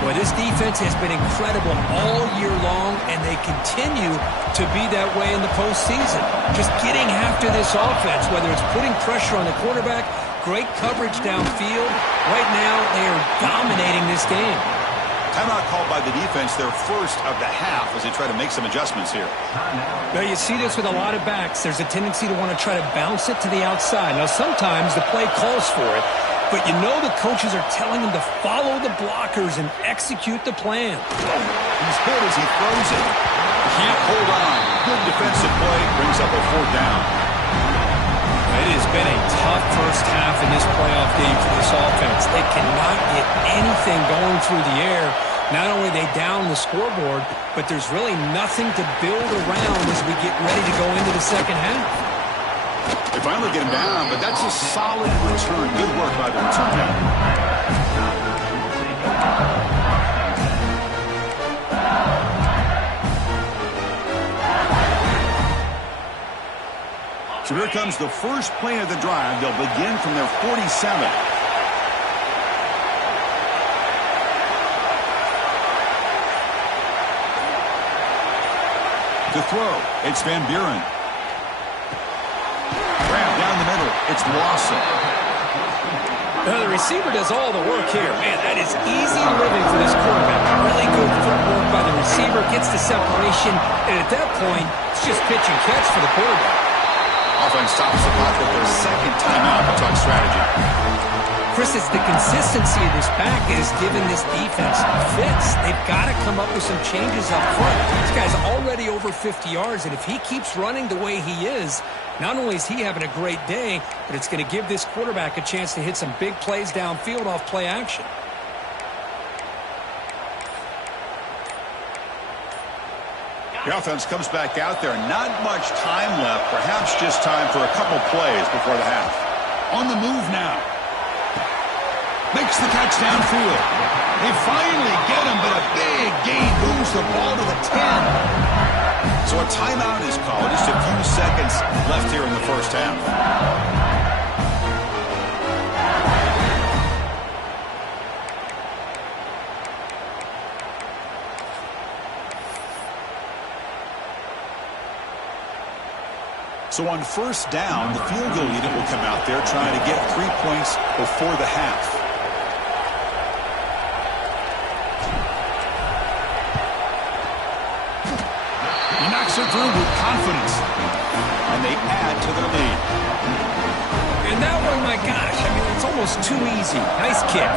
Well, this defense has been incredible all year long, and they continue to be that way in the postseason. Just getting after this offense, whether it's putting pressure on the quarterback, great coverage downfield. Right now, they are dominating this game. Timeout called by the defense, their 1st of the half, as they try to make some adjustments here. Now, you see this with a lot of backs. There's a tendency to want to try to bounce it to the outside. Now, sometimes the play calls for it, but you know the coaches are telling them to follow the blockers and execute the plan. He's hit as he throws it. can't hold on. Good defensive play. Brings up a 4th down. It has been a tough first half in this playoff game for this offense. They cannot get anything going through the air. Not only are they down the scoreboard, but there's really nothing to build around as we get ready to go into the second half. They finally get him down, but that's a solid return. Good work by the return man. So here comes the first play of the drive. They'll begin from their 47. To throw, it's Van Buren. Grab down the middle, it's Lawson. The receiver does all the work here. Man, that is easy living for this quarterback. Really good footwork by the receiver, gets the separation, and at that point, it's just pitch and catch for the quarterback. Offense stops the clock with their second timeout to talk strategy. Chris, it's the consistency of this back that has given this defense fits. They've got to come up with some changes up front. This guy's already over 50 yards, and if he keeps running the way he is, not only is he having a great day, but it's going to give this quarterback a chance to hit some big plays downfield off play action. The offense comes back out there. Not much time left. Perhaps just time for a couple plays before the half. On the move now. Makes the catch downfield. They finally get him, but a big gain moves the ball to the 10. So a timeout is called. Just a few seconds left here in the first half. So on first down, the field goal unit will come out there trying to get 3 points before the half. He knocks it through with confidence. And they add to their lead. And that one, my gosh, I mean, it's almost too easy. Nice kick.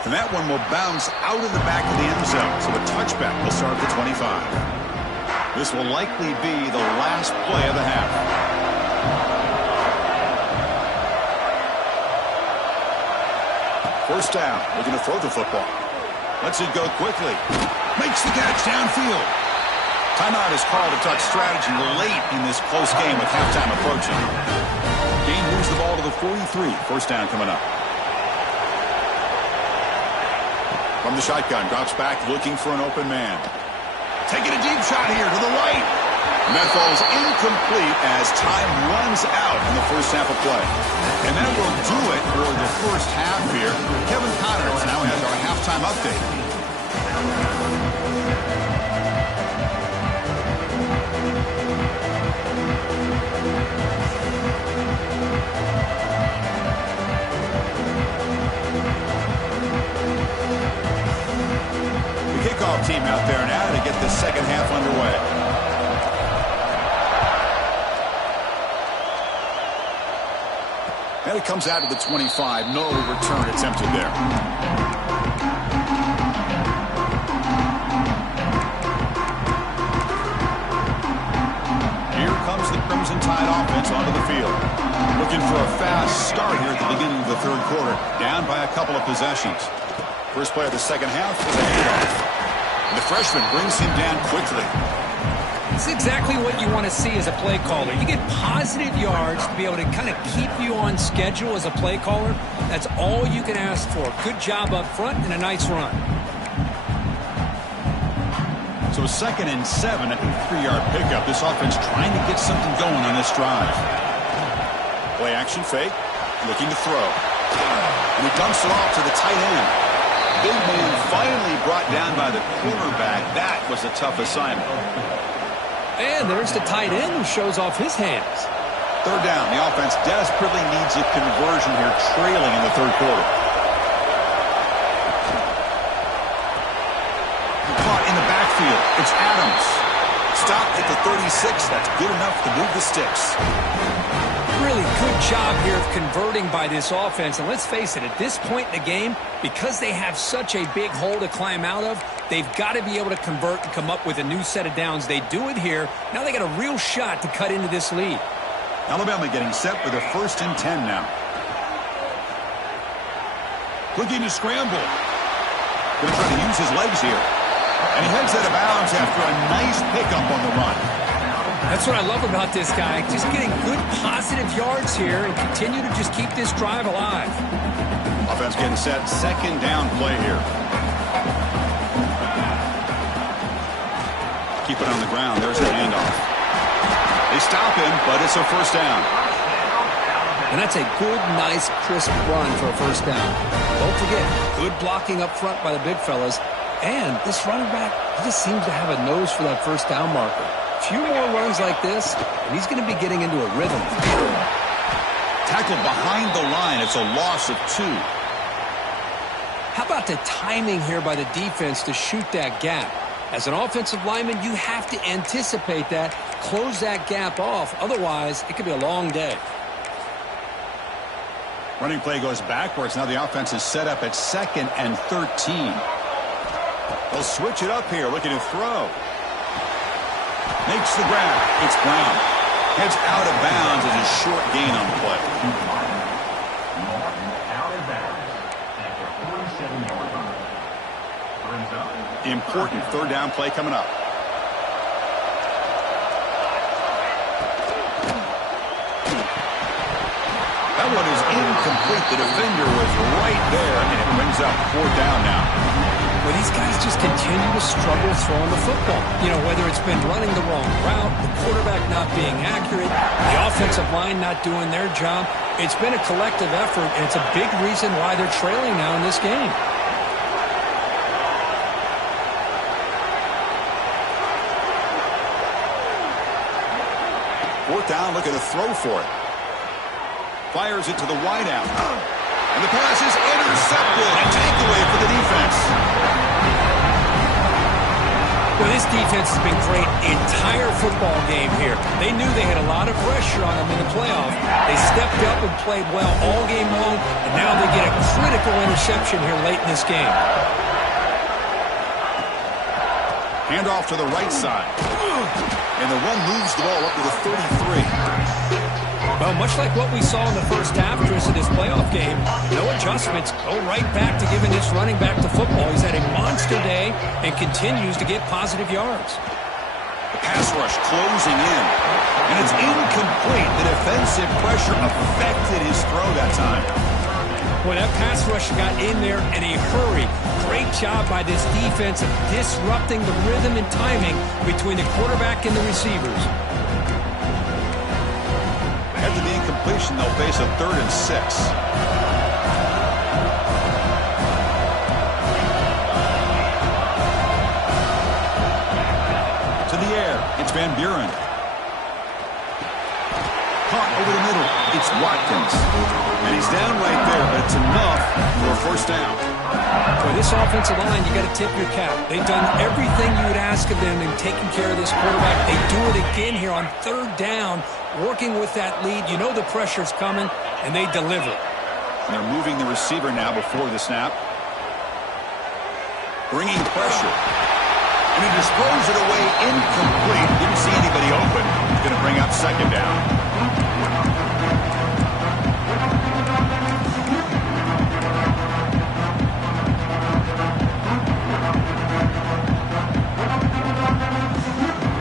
And that one will bounce out of the back of the end zone. So a touchback will start at the 25. This will likely be the last play of the half. First down. Looking to throw the football. Lets it go quickly. Makes the catch downfield. Timeout is called to talk strategy late in this close game with halftime approaching. Game moves the ball to the 43. First down coming up. From the shotgun, drops back, looking for an open man. Taking a deep shot here to the right. And that falls incomplete as time runs out in the first half of play. And that will do it for the first half here. Kevin Connors now has our halftime update. Kickoff team out there now to get the second half underway. And it comes out to the 25. No return attempted there. Here comes the Crimson Tide offense onto the field. Looking for a fast start here at the beginning of the third quarter. Down by a couple of possessions. First play of the second half is a handoff. And the freshman brings him down quickly. It's exactly what you want to see as a play caller. You get positive yards to be able to kind of keep you on schedule as a play caller. That's all you can ask for. Good job up front and a nice run. So 2nd and 7 at the 3-yard pickup. This offense trying to get something going on this drive. Play action fake. Looking to throw. And he dumps it off to the tight end. Big man finally brought down by the quarterback. That was a tough assignment. And there's the tight end who shows off his hands. Third down. The offense desperately needs a conversion here, trailing in the third quarter. Caught in the backfield. It's Adams. Stopped at the 36. That's good enough to move the sticks. Really good job here of converting by this offense. And let's face it, at this point in the game, because they have such a big hole to climb out of, they've got to be able to convert and come up with a new set of downs. They do it here. Now they got a real shot to cut into this lead. Alabama getting set for their 1st and 10 now. Looking to scramble. Going to try to use his legs here. And he heads out of bounds after a nice pickup on the run. That's what I love about this guy. Just getting good positive yards here and continue to just keep this drive alive. Offense getting set. 2nd down play here. Keep it on the ground. There's the handoff. They stop him, but it's a 1st down. And that's a good, nice, crisp run for a 1st down. Don't forget, good blocking up front by the big fellas. And this running back, he just seems to have a nose for that 1st down marker. A few more runs like this, and he's going to be getting into a rhythm. Tackled behind the line. It's a loss of 2. How about the timing here by the defense to shoot that gap? As an offensive lineman, you have to anticipate that, close that gap off. Otherwise, it could be a long day. Running play goes backwards. Now the offense is set up at 2nd and 13. They'll switch it up here, looking to throw. Makes the grab. It's Brown. Heads out of bounds as a short gain on the play. Out of bounds after 47-yard run. Brings up. Important 3rd down play coming up. That one is incomplete. The defender was right there, and it brings up 4th down now. Well, these guys just continue to struggle throwing the football. You know, whether it's been running the wrong route, the quarterback not being accurate, the offensive line not doing their job. It's been a collective effort, and it's a big reason why they're trailing now in this game. 4th down, looking to throw for it. Fires it to the wideout. And the pass is intercepted. A takeaway for the defense. Well, this defense has been great the entire football game here. They knew they had a lot of pressure on them in the playoff. They stepped up and played well all game long, and now they get a critical interception here late in this game. Handoff to the right side. And the run moves the ball up to the 33. Well, much like what we saw in the first half, Chris, of this playoff game, no adjustments. Go right back to giving this running back to football. He's had a monster day and continues to get positive yards. The pass rush closing in. And it's incomplete. The defensive pressure affected his throw that time. Well, that pass rush got in there in a hurry. Great job by this defense of disrupting the rhythm and timing between the quarterback and the receivers. After the incompletion, they'll face a 3rd and 6. To the air, it's Van Buren. Caught over the middle, it's Watkins. And he's down right there, but it's enough for a 1st down. For this offensive line, you got to tip your cap. They've done everything you would ask of them in taking care of this quarterback. They do it again here on 3rd down, working with that lead. You know the pressure's coming, and they deliver. And they're moving the receiver now before the snap. Bringing pressure. And he just throws it away incomplete. Didn't see anybody open. He's going to bring up 2nd down.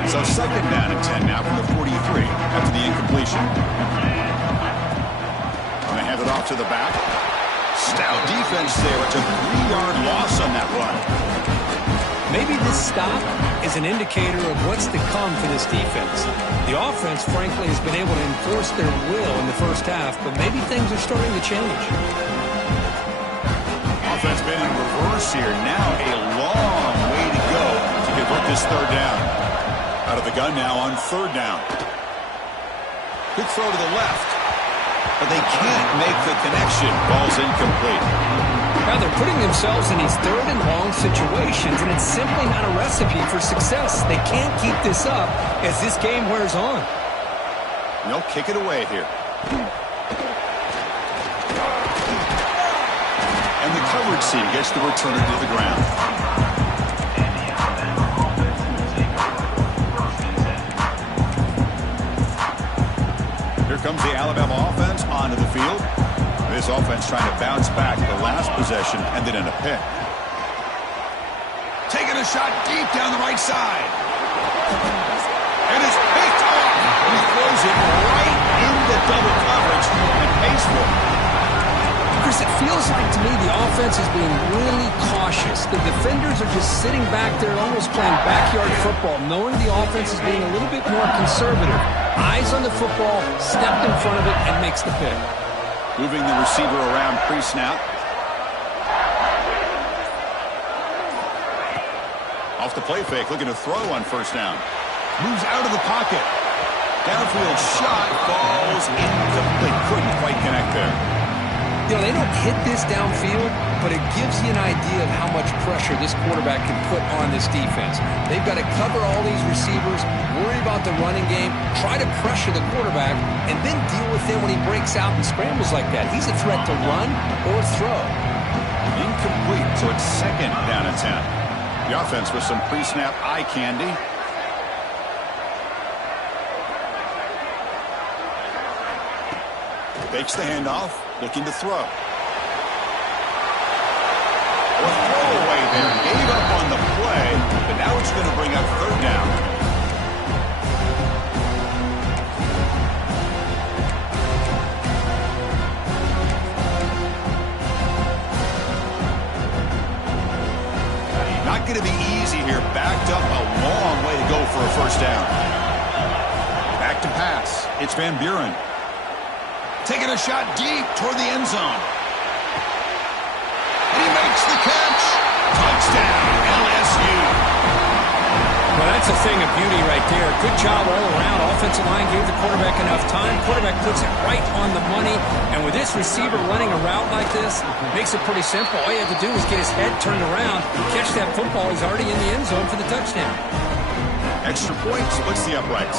So 2nd down and 10 now from the 43 after the incompletion. And they hand it off to the back. Stout defense there. It's a 3-yard loss on that run. Maybe this stop is an indicator of what's to come for this defense. The offense, frankly, has been able to enforce their will in the first half, but maybe things are starting to change. Offense been in reverse here. Now a long way to go to convert this 3rd down. Out of the gun now on 3rd down. Quick throw to the left. But they can't make the connection. Ball's incomplete. Now they're putting themselves in these 3rd and long situations, and it's simply not a recipe for success. They can't keep this up as this game wears on. And they'll kick it away here. And the coverage team gets the returner to the ground. Here comes the Alabama offense onto the field. This offense trying to bounce back the last possession and then in a pick. Taking a shot deep down the right side. And it's picked off. He throws it right into double coverage and pays for it. Chris, it feels like to me the offense is being really cautious. The defenders are just sitting back there almost playing backyard football, knowing the offense is being a little bit more conservative. Eyes on the football, stepped in front of it, and makes the pick. Moving the receiver around pre-snap. Off the play fake, looking to throw on first down. Moves out of the pocket. Downfield shot falls incomplete. Couldn't quite connect there. You know, they don't hit this downfield, but it gives you an idea of how much pressure this quarterback can put on this defense. They've got to cover all these receivers, worry about the running game, try to pressure the quarterback, and then deal with him when he breaks out and scrambles like that. He's a threat to run or throw. Incomplete, so it's second down and 10. The offense with some pre-snap eye candy. Fakes the handoff, looking to throw. Or throwaway there. Gave up on the play, but now it's going to bring up third down. Not going to be easy here. Backed up a long way to go for a first down. Back to pass. It's Van Buren. Taking a shot deep toward the end zone. And he makes the catch. Touchdown, LSU. Well, that's a thing of beauty right there. Good job all around. Offensive line gave the quarterback enough time. Quarterback puts it right on the money. And with this receiver running a route like this, it makes it pretty simple. All you have to do is get his head turned around, catch that football. He's already in the end zone for the touchdown. Extra point splits the uprights.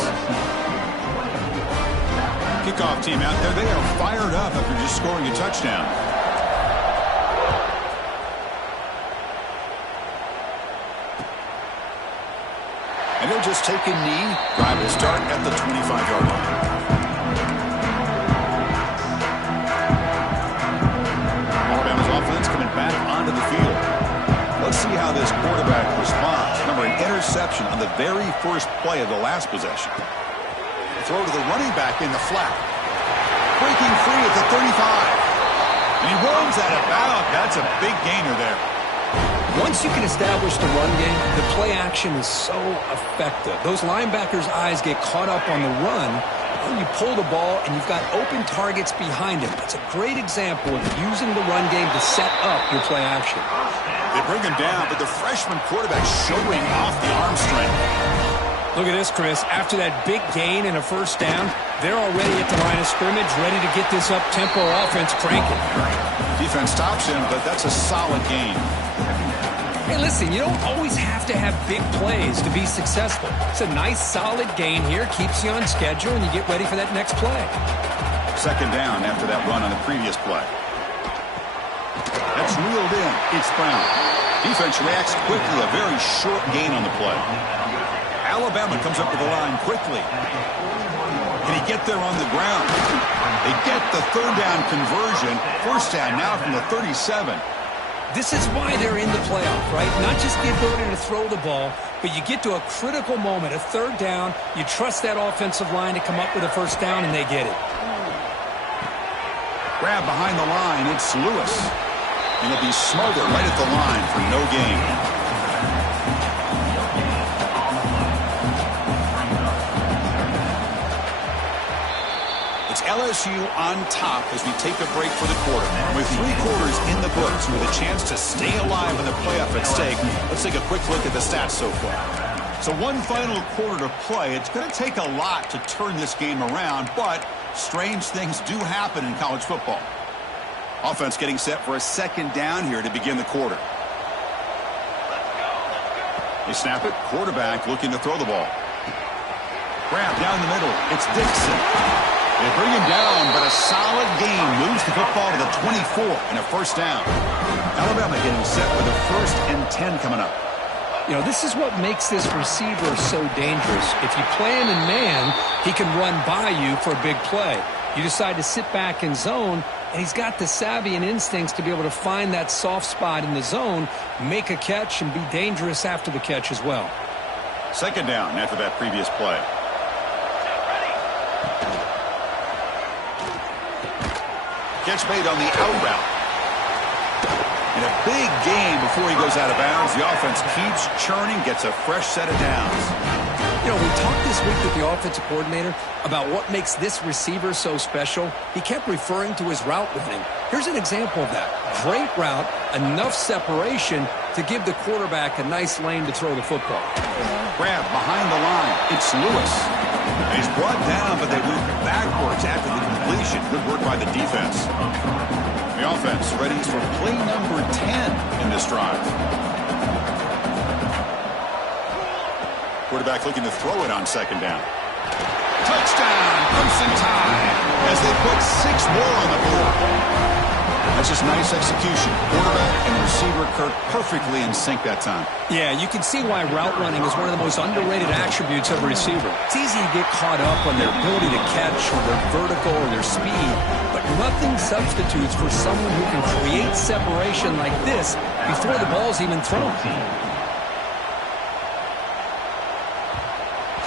Kickoff team out there, they are fired up after just scoring a touchdown. And they'll just take a knee. Drive will start at the 25-yard line. Alabama's offense coming back onto the field. Let's see how this quarterback responds. Remember, an interception on the very first play of the last possession. Throw to the running back in the flat. Breaking free at the 35. And he runs out of bounds. That's a big gainer there. Once you can establish the run game, the play action is so effective. Those linebackers' eyes get caught up on the run. Well, you pull the ball, and you've got open targets behind him. It's a great example of using the run game to set up your play action. They bring him down, but the freshman quarterback showing off the arm strength. Look at this, Chris. After that big gain and a first down, they're already at the line of scrimmage, ready to get this up-tempo offense cranking. Defense stops him, but that's a solid gain. Hey, listen, you don't always have to have big plays to be successful. It's a nice, solid gain here, keeps you on schedule, and you get ready for that next play. Second down after that run on the previous play. That's reeled in. It's Brown. Defense reacts quickly, a very short gain on the play. Alabama comes up to the line quickly. Can he get there on the ground? They get the third down conversion. First down now from the 37. This is why they're in the playoff, right? Not just the ability to throw the ball, but you get to a critical moment, a third down, you trust that offensive line to come up with a first down, and they get it. Grab behind the line, it's Lewis. And it'll be Smolder right at the line for no gain. It's LSU on top as we take a break for the quarter. With 3 quarters in the books with a chance to stay alive in the playoff at stake, let's take a quick look at the stats so far. So one final quarter to play. It's going to take a lot to turn this game around, but strange things do happen in college football. Offense getting set for a second down here to begin the quarter. They snap it. Quarterback looking to throw the ball. Grab down the middle. It's Dixon. They bring him down, but a solid gain. Moves the football to the 24 and a first down. Alabama getting set for the 1st and 10 coming up. You know, this is what makes this receiver so dangerous. If you play him in man, he can run by you for a big play. You decide to sit back in zone, and he's got the savvy and instincts to be able to find that soft spot in the zone, make a catch, and be dangerous after the catch as well. 2nd down after that previous play. Catch made on the out route. And a big gain before he goes out of bounds. The offense keeps churning, gets a fresh set of downs. You know, we talked this week with the offensive coordinator about what makes this receiver so special. He kept referring to his route running. Here's an example of that. Great route, enough separation to give the quarterback a nice lane to throw the football. Grab behind the line. It's Lewis. And he's brought down, but they move backwards after the completion. Good work by the defense. The offense ready for play number 10 in this drive. Quarterback looking to throw it on 2nd down. Touchdown, Crimson Tide, as they put 6 more on the board. That's just nice execution. Quarterback and receiver Kirk perfectly in sync that time. Yeah, you can see why route running is one of the most underrated attributes of a receiver. It's easy to get caught up on their ability to catch or their vertical or their speed, but nothing substitutes for someone who can create separation like this before the ball's even thrown.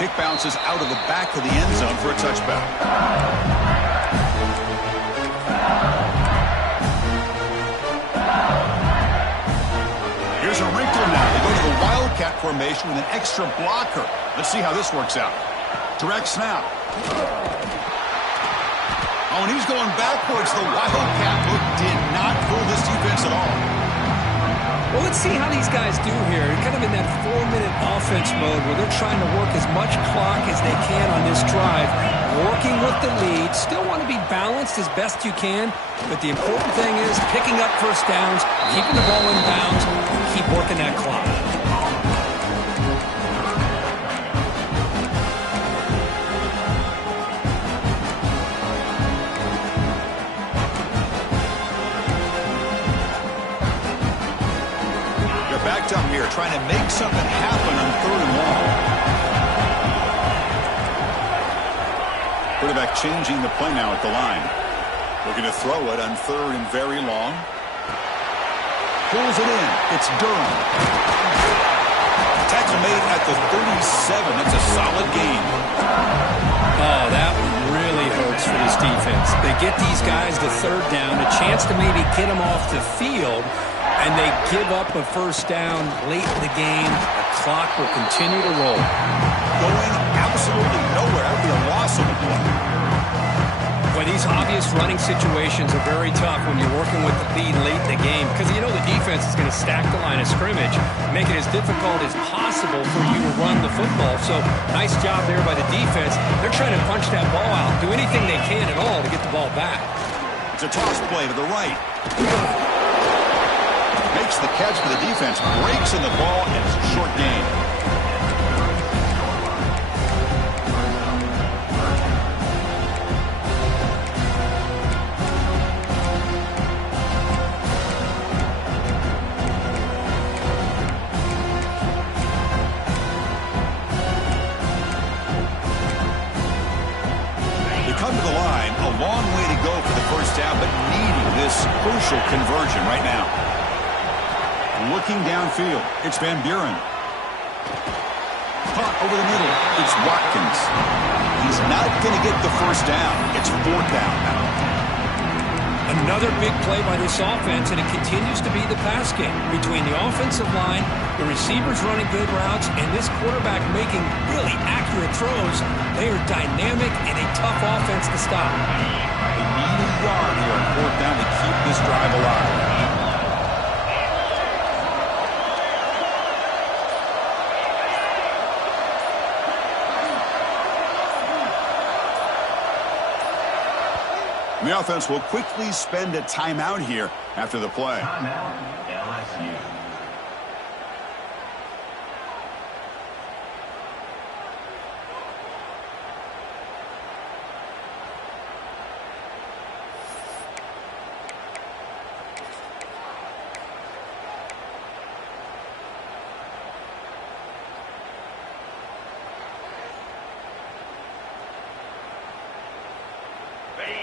Kick bounces out of the back of the end zone for a touchback. Here's a wrinkle now. They go to the Wildcat formation with an extra blocker. Let's see how this works out. Direct snap. Oh, and he's going backwards. The Wildcat look did not fool this defense at all. Well, let's see how these guys do here. Kind of in that 4-minute offense mode where they're trying to work as much clock as they can on this drive, working with the lead. Still want to be balanced as best you can, but the important thing is picking up first downs, keeping the ball in bounds, and keep working that clock. Backed up here, trying to make something happen on 3rd and long. Quarterback changing the play now at the line. Looking to throw it on 3rd and very long. Pulls it in. It's Durham. Tackle made at the 37. That's a solid gain. Oh, that really hurts for this defense. They get these guys the 3rd down, a chance to maybe get them off the field, and they give up a first down late in the game. The clock will continue to roll. Going absolutely nowhere. That would be a loss of a play. Well, these obvious running situations are very tough when you're working with the lead late in the game because you know the defense is going to stack the line of scrimmage, make it as difficult as possible for you to run the football. So nice job there by the defense. They're trying to punch that ball out, do anything they can at all to get the ball back. It's a toss play to the right. Makes the catch for the defense, breaks in the ball, and it's a short gain. They come to the line, a long way to go for the first down, but needing this crucial conversion right now. Looking downfield, it's Van Buren. Caught over the middle, it's Watkins. He's not going to get the first down. It's 4th down now. Another big play by this offense, and it continues to be the pass game. Between the offensive line, the receivers running good routes, and this quarterback making really accurate throws, they are dynamic and a tough offense to stop. They need a yard here on 4th down to keep this drive alive. The offense will quickly spend a timeout here after the play. Timeout, LSU.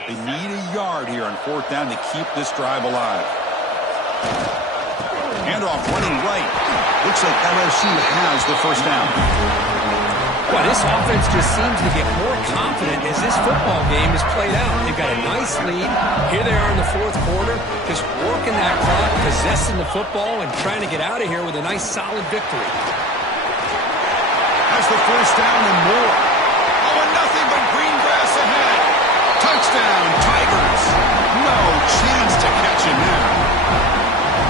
They need a yard here on 4th down to keep this drive alive. Handoff running right. Looks like LSU has the first down. Well, this offense just seems to get more confident as this football game is played out. They've got a nice lead. Here they are in the 4th quarter, just working that clock, possessing the football, and trying to get out of here with a nice, solid victory. Has the first down and more. Oh, and nothing but green grass ahead. Touchdown, Tigers. No chance to catch him now.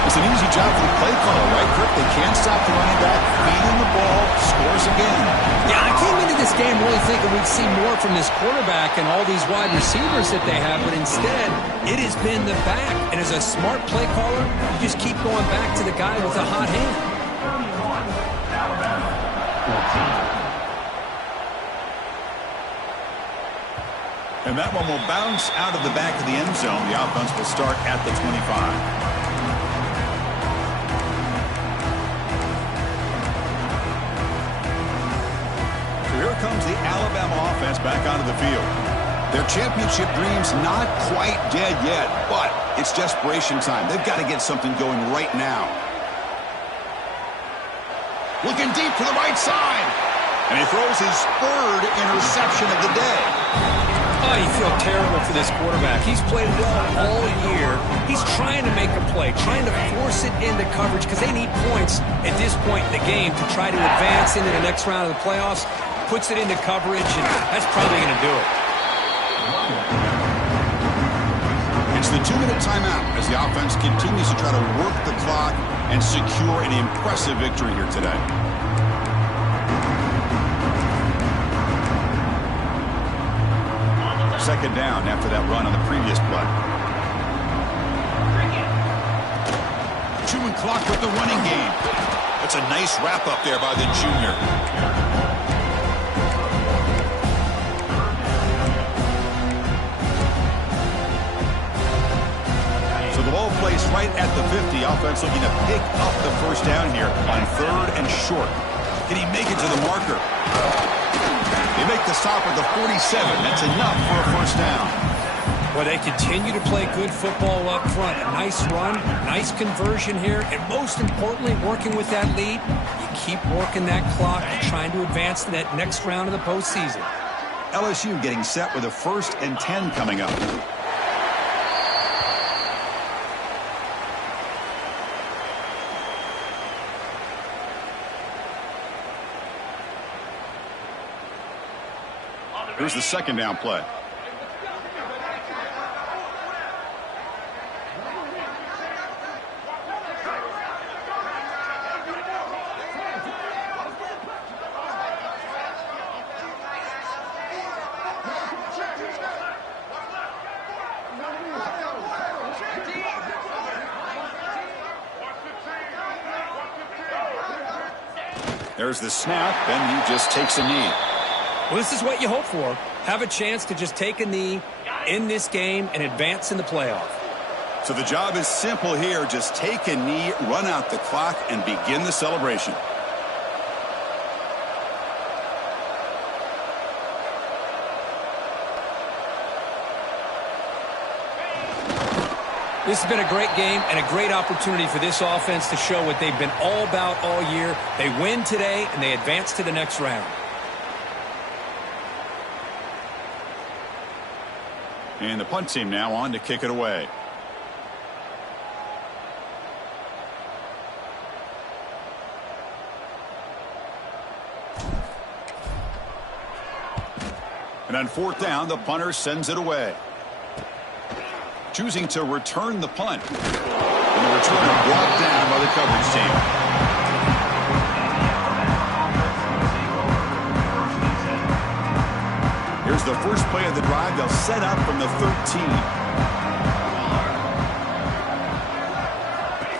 It's an easy job for the play caller, right, Kirk? They can't stop the running back, feeding the ball, scores again. Yeah, I came into this game really thinking we'd see more from this quarterback and all these wide receivers that they have, but instead, it has been the back. And as a smart play caller, you just keep going back to the guy with a hot hand. 31, Alabama, 14. And that one will bounce out of the back of the end zone. The offense will start at the 25. Here comes the Alabama offense back onto the field. Their championship dreams not quite dead yet, but it's desperation time. They've got to get something going right now. Looking deep to the right side. And he throws his 3rd interception of the day. Oh, you feel terrible for this quarterback. He's played well all year. He's trying to make a play, trying to force it into coverage because they need points at this point in the game to try to advance into the next round of the playoffs. Puts it into coverage, and that's probably going to do it. It's the 2-minute timeout as the offense continues to try to work the clock and secure an impressive victory here today. Second down after that run on the previous play. Chewing clock with the running game. That's a nice wrap up there by the junior. So the ball placed right at the 50. Offense looking to pick up the first down here on 3rd and short. Can he make it to the marker? They make the stop at the 47. That's enough for a first down. Well, they continue to play good football up front. A nice run, nice conversion here, and most importantly, working with that lead, you keep working that clock, trying to advance to that next round of the postseason. LSU getting set with a 1st and 10 coming up. Here's the second down play. There's the snap, and he just takes a knee. Well, this is what you hope for. Have a chance to just take a knee in this game and advance in the playoff. So the job is simple here. Just take a knee, run out the clock, and begin the celebration. This has been a great game and a great opportunity for this offense to show what they've been all about all year. They win today, and they advance to the next round. And the punt team now on to kick it away. And on 4th down, the punter sends it away. Choosing to return the punt. And the returner brought down by the coverage team. Here's the first play of the drive. They'll set up from the 13.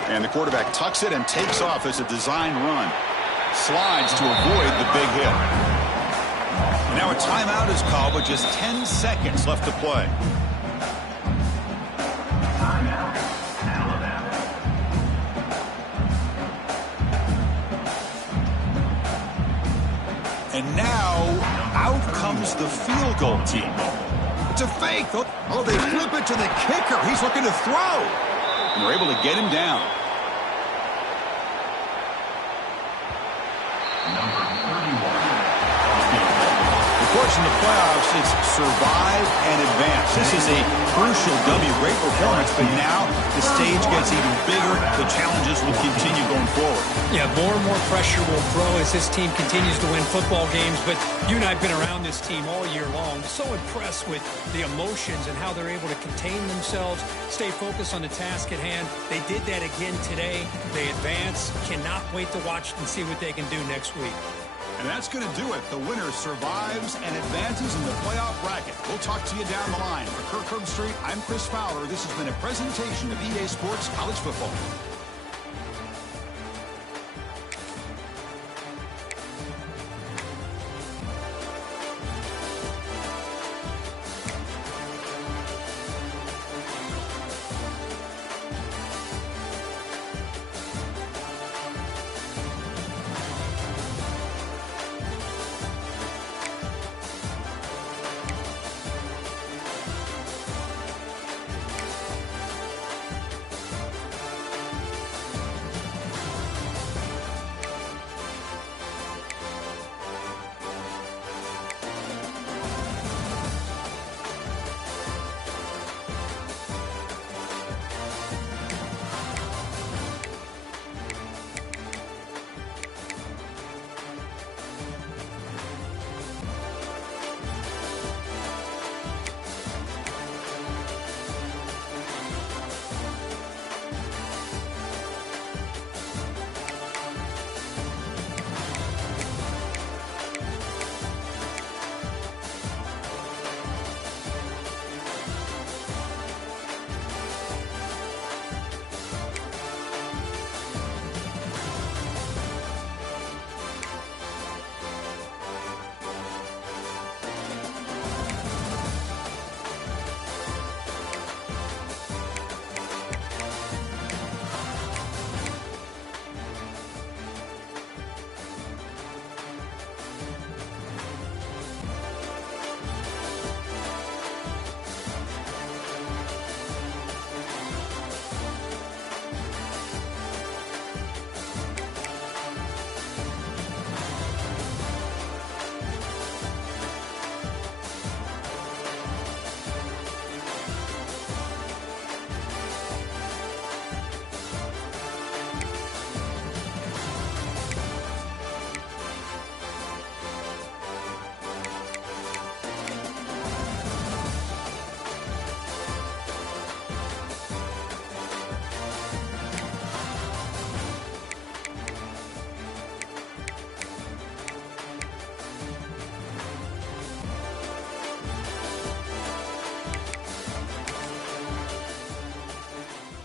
And the quarterback tucks it and takes off as a design run. Slides to avoid the big hit. And now a timeout is called with just 10 seconds left to play. And now, out comes the field goal team. It's It's a fake. Oh, they flip it to the kicker. He's looking to throw. And they're able to get him down. Number 31. Of course, in the playoffs, it's survive and advance. This is a crucial W. Great performance, but now the stage gets even bigger. The challenges will continue going forward. Yeah, more and more pressure will grow as this team continues to win football games, but you and I have been around this team all year long. So impressed with the emotions and how they're able to contain themselves, stay focused on the task at hand. They did that again today. They advance. Cannot wait to watch and see what they can do next week. And that's going to do it. The winner survives and advances in the playoff bracket. We'll talk to you down the line. For Kirk Herbstreit, I'm Chris Fowler. This has been a presentation of EA Sports College Football.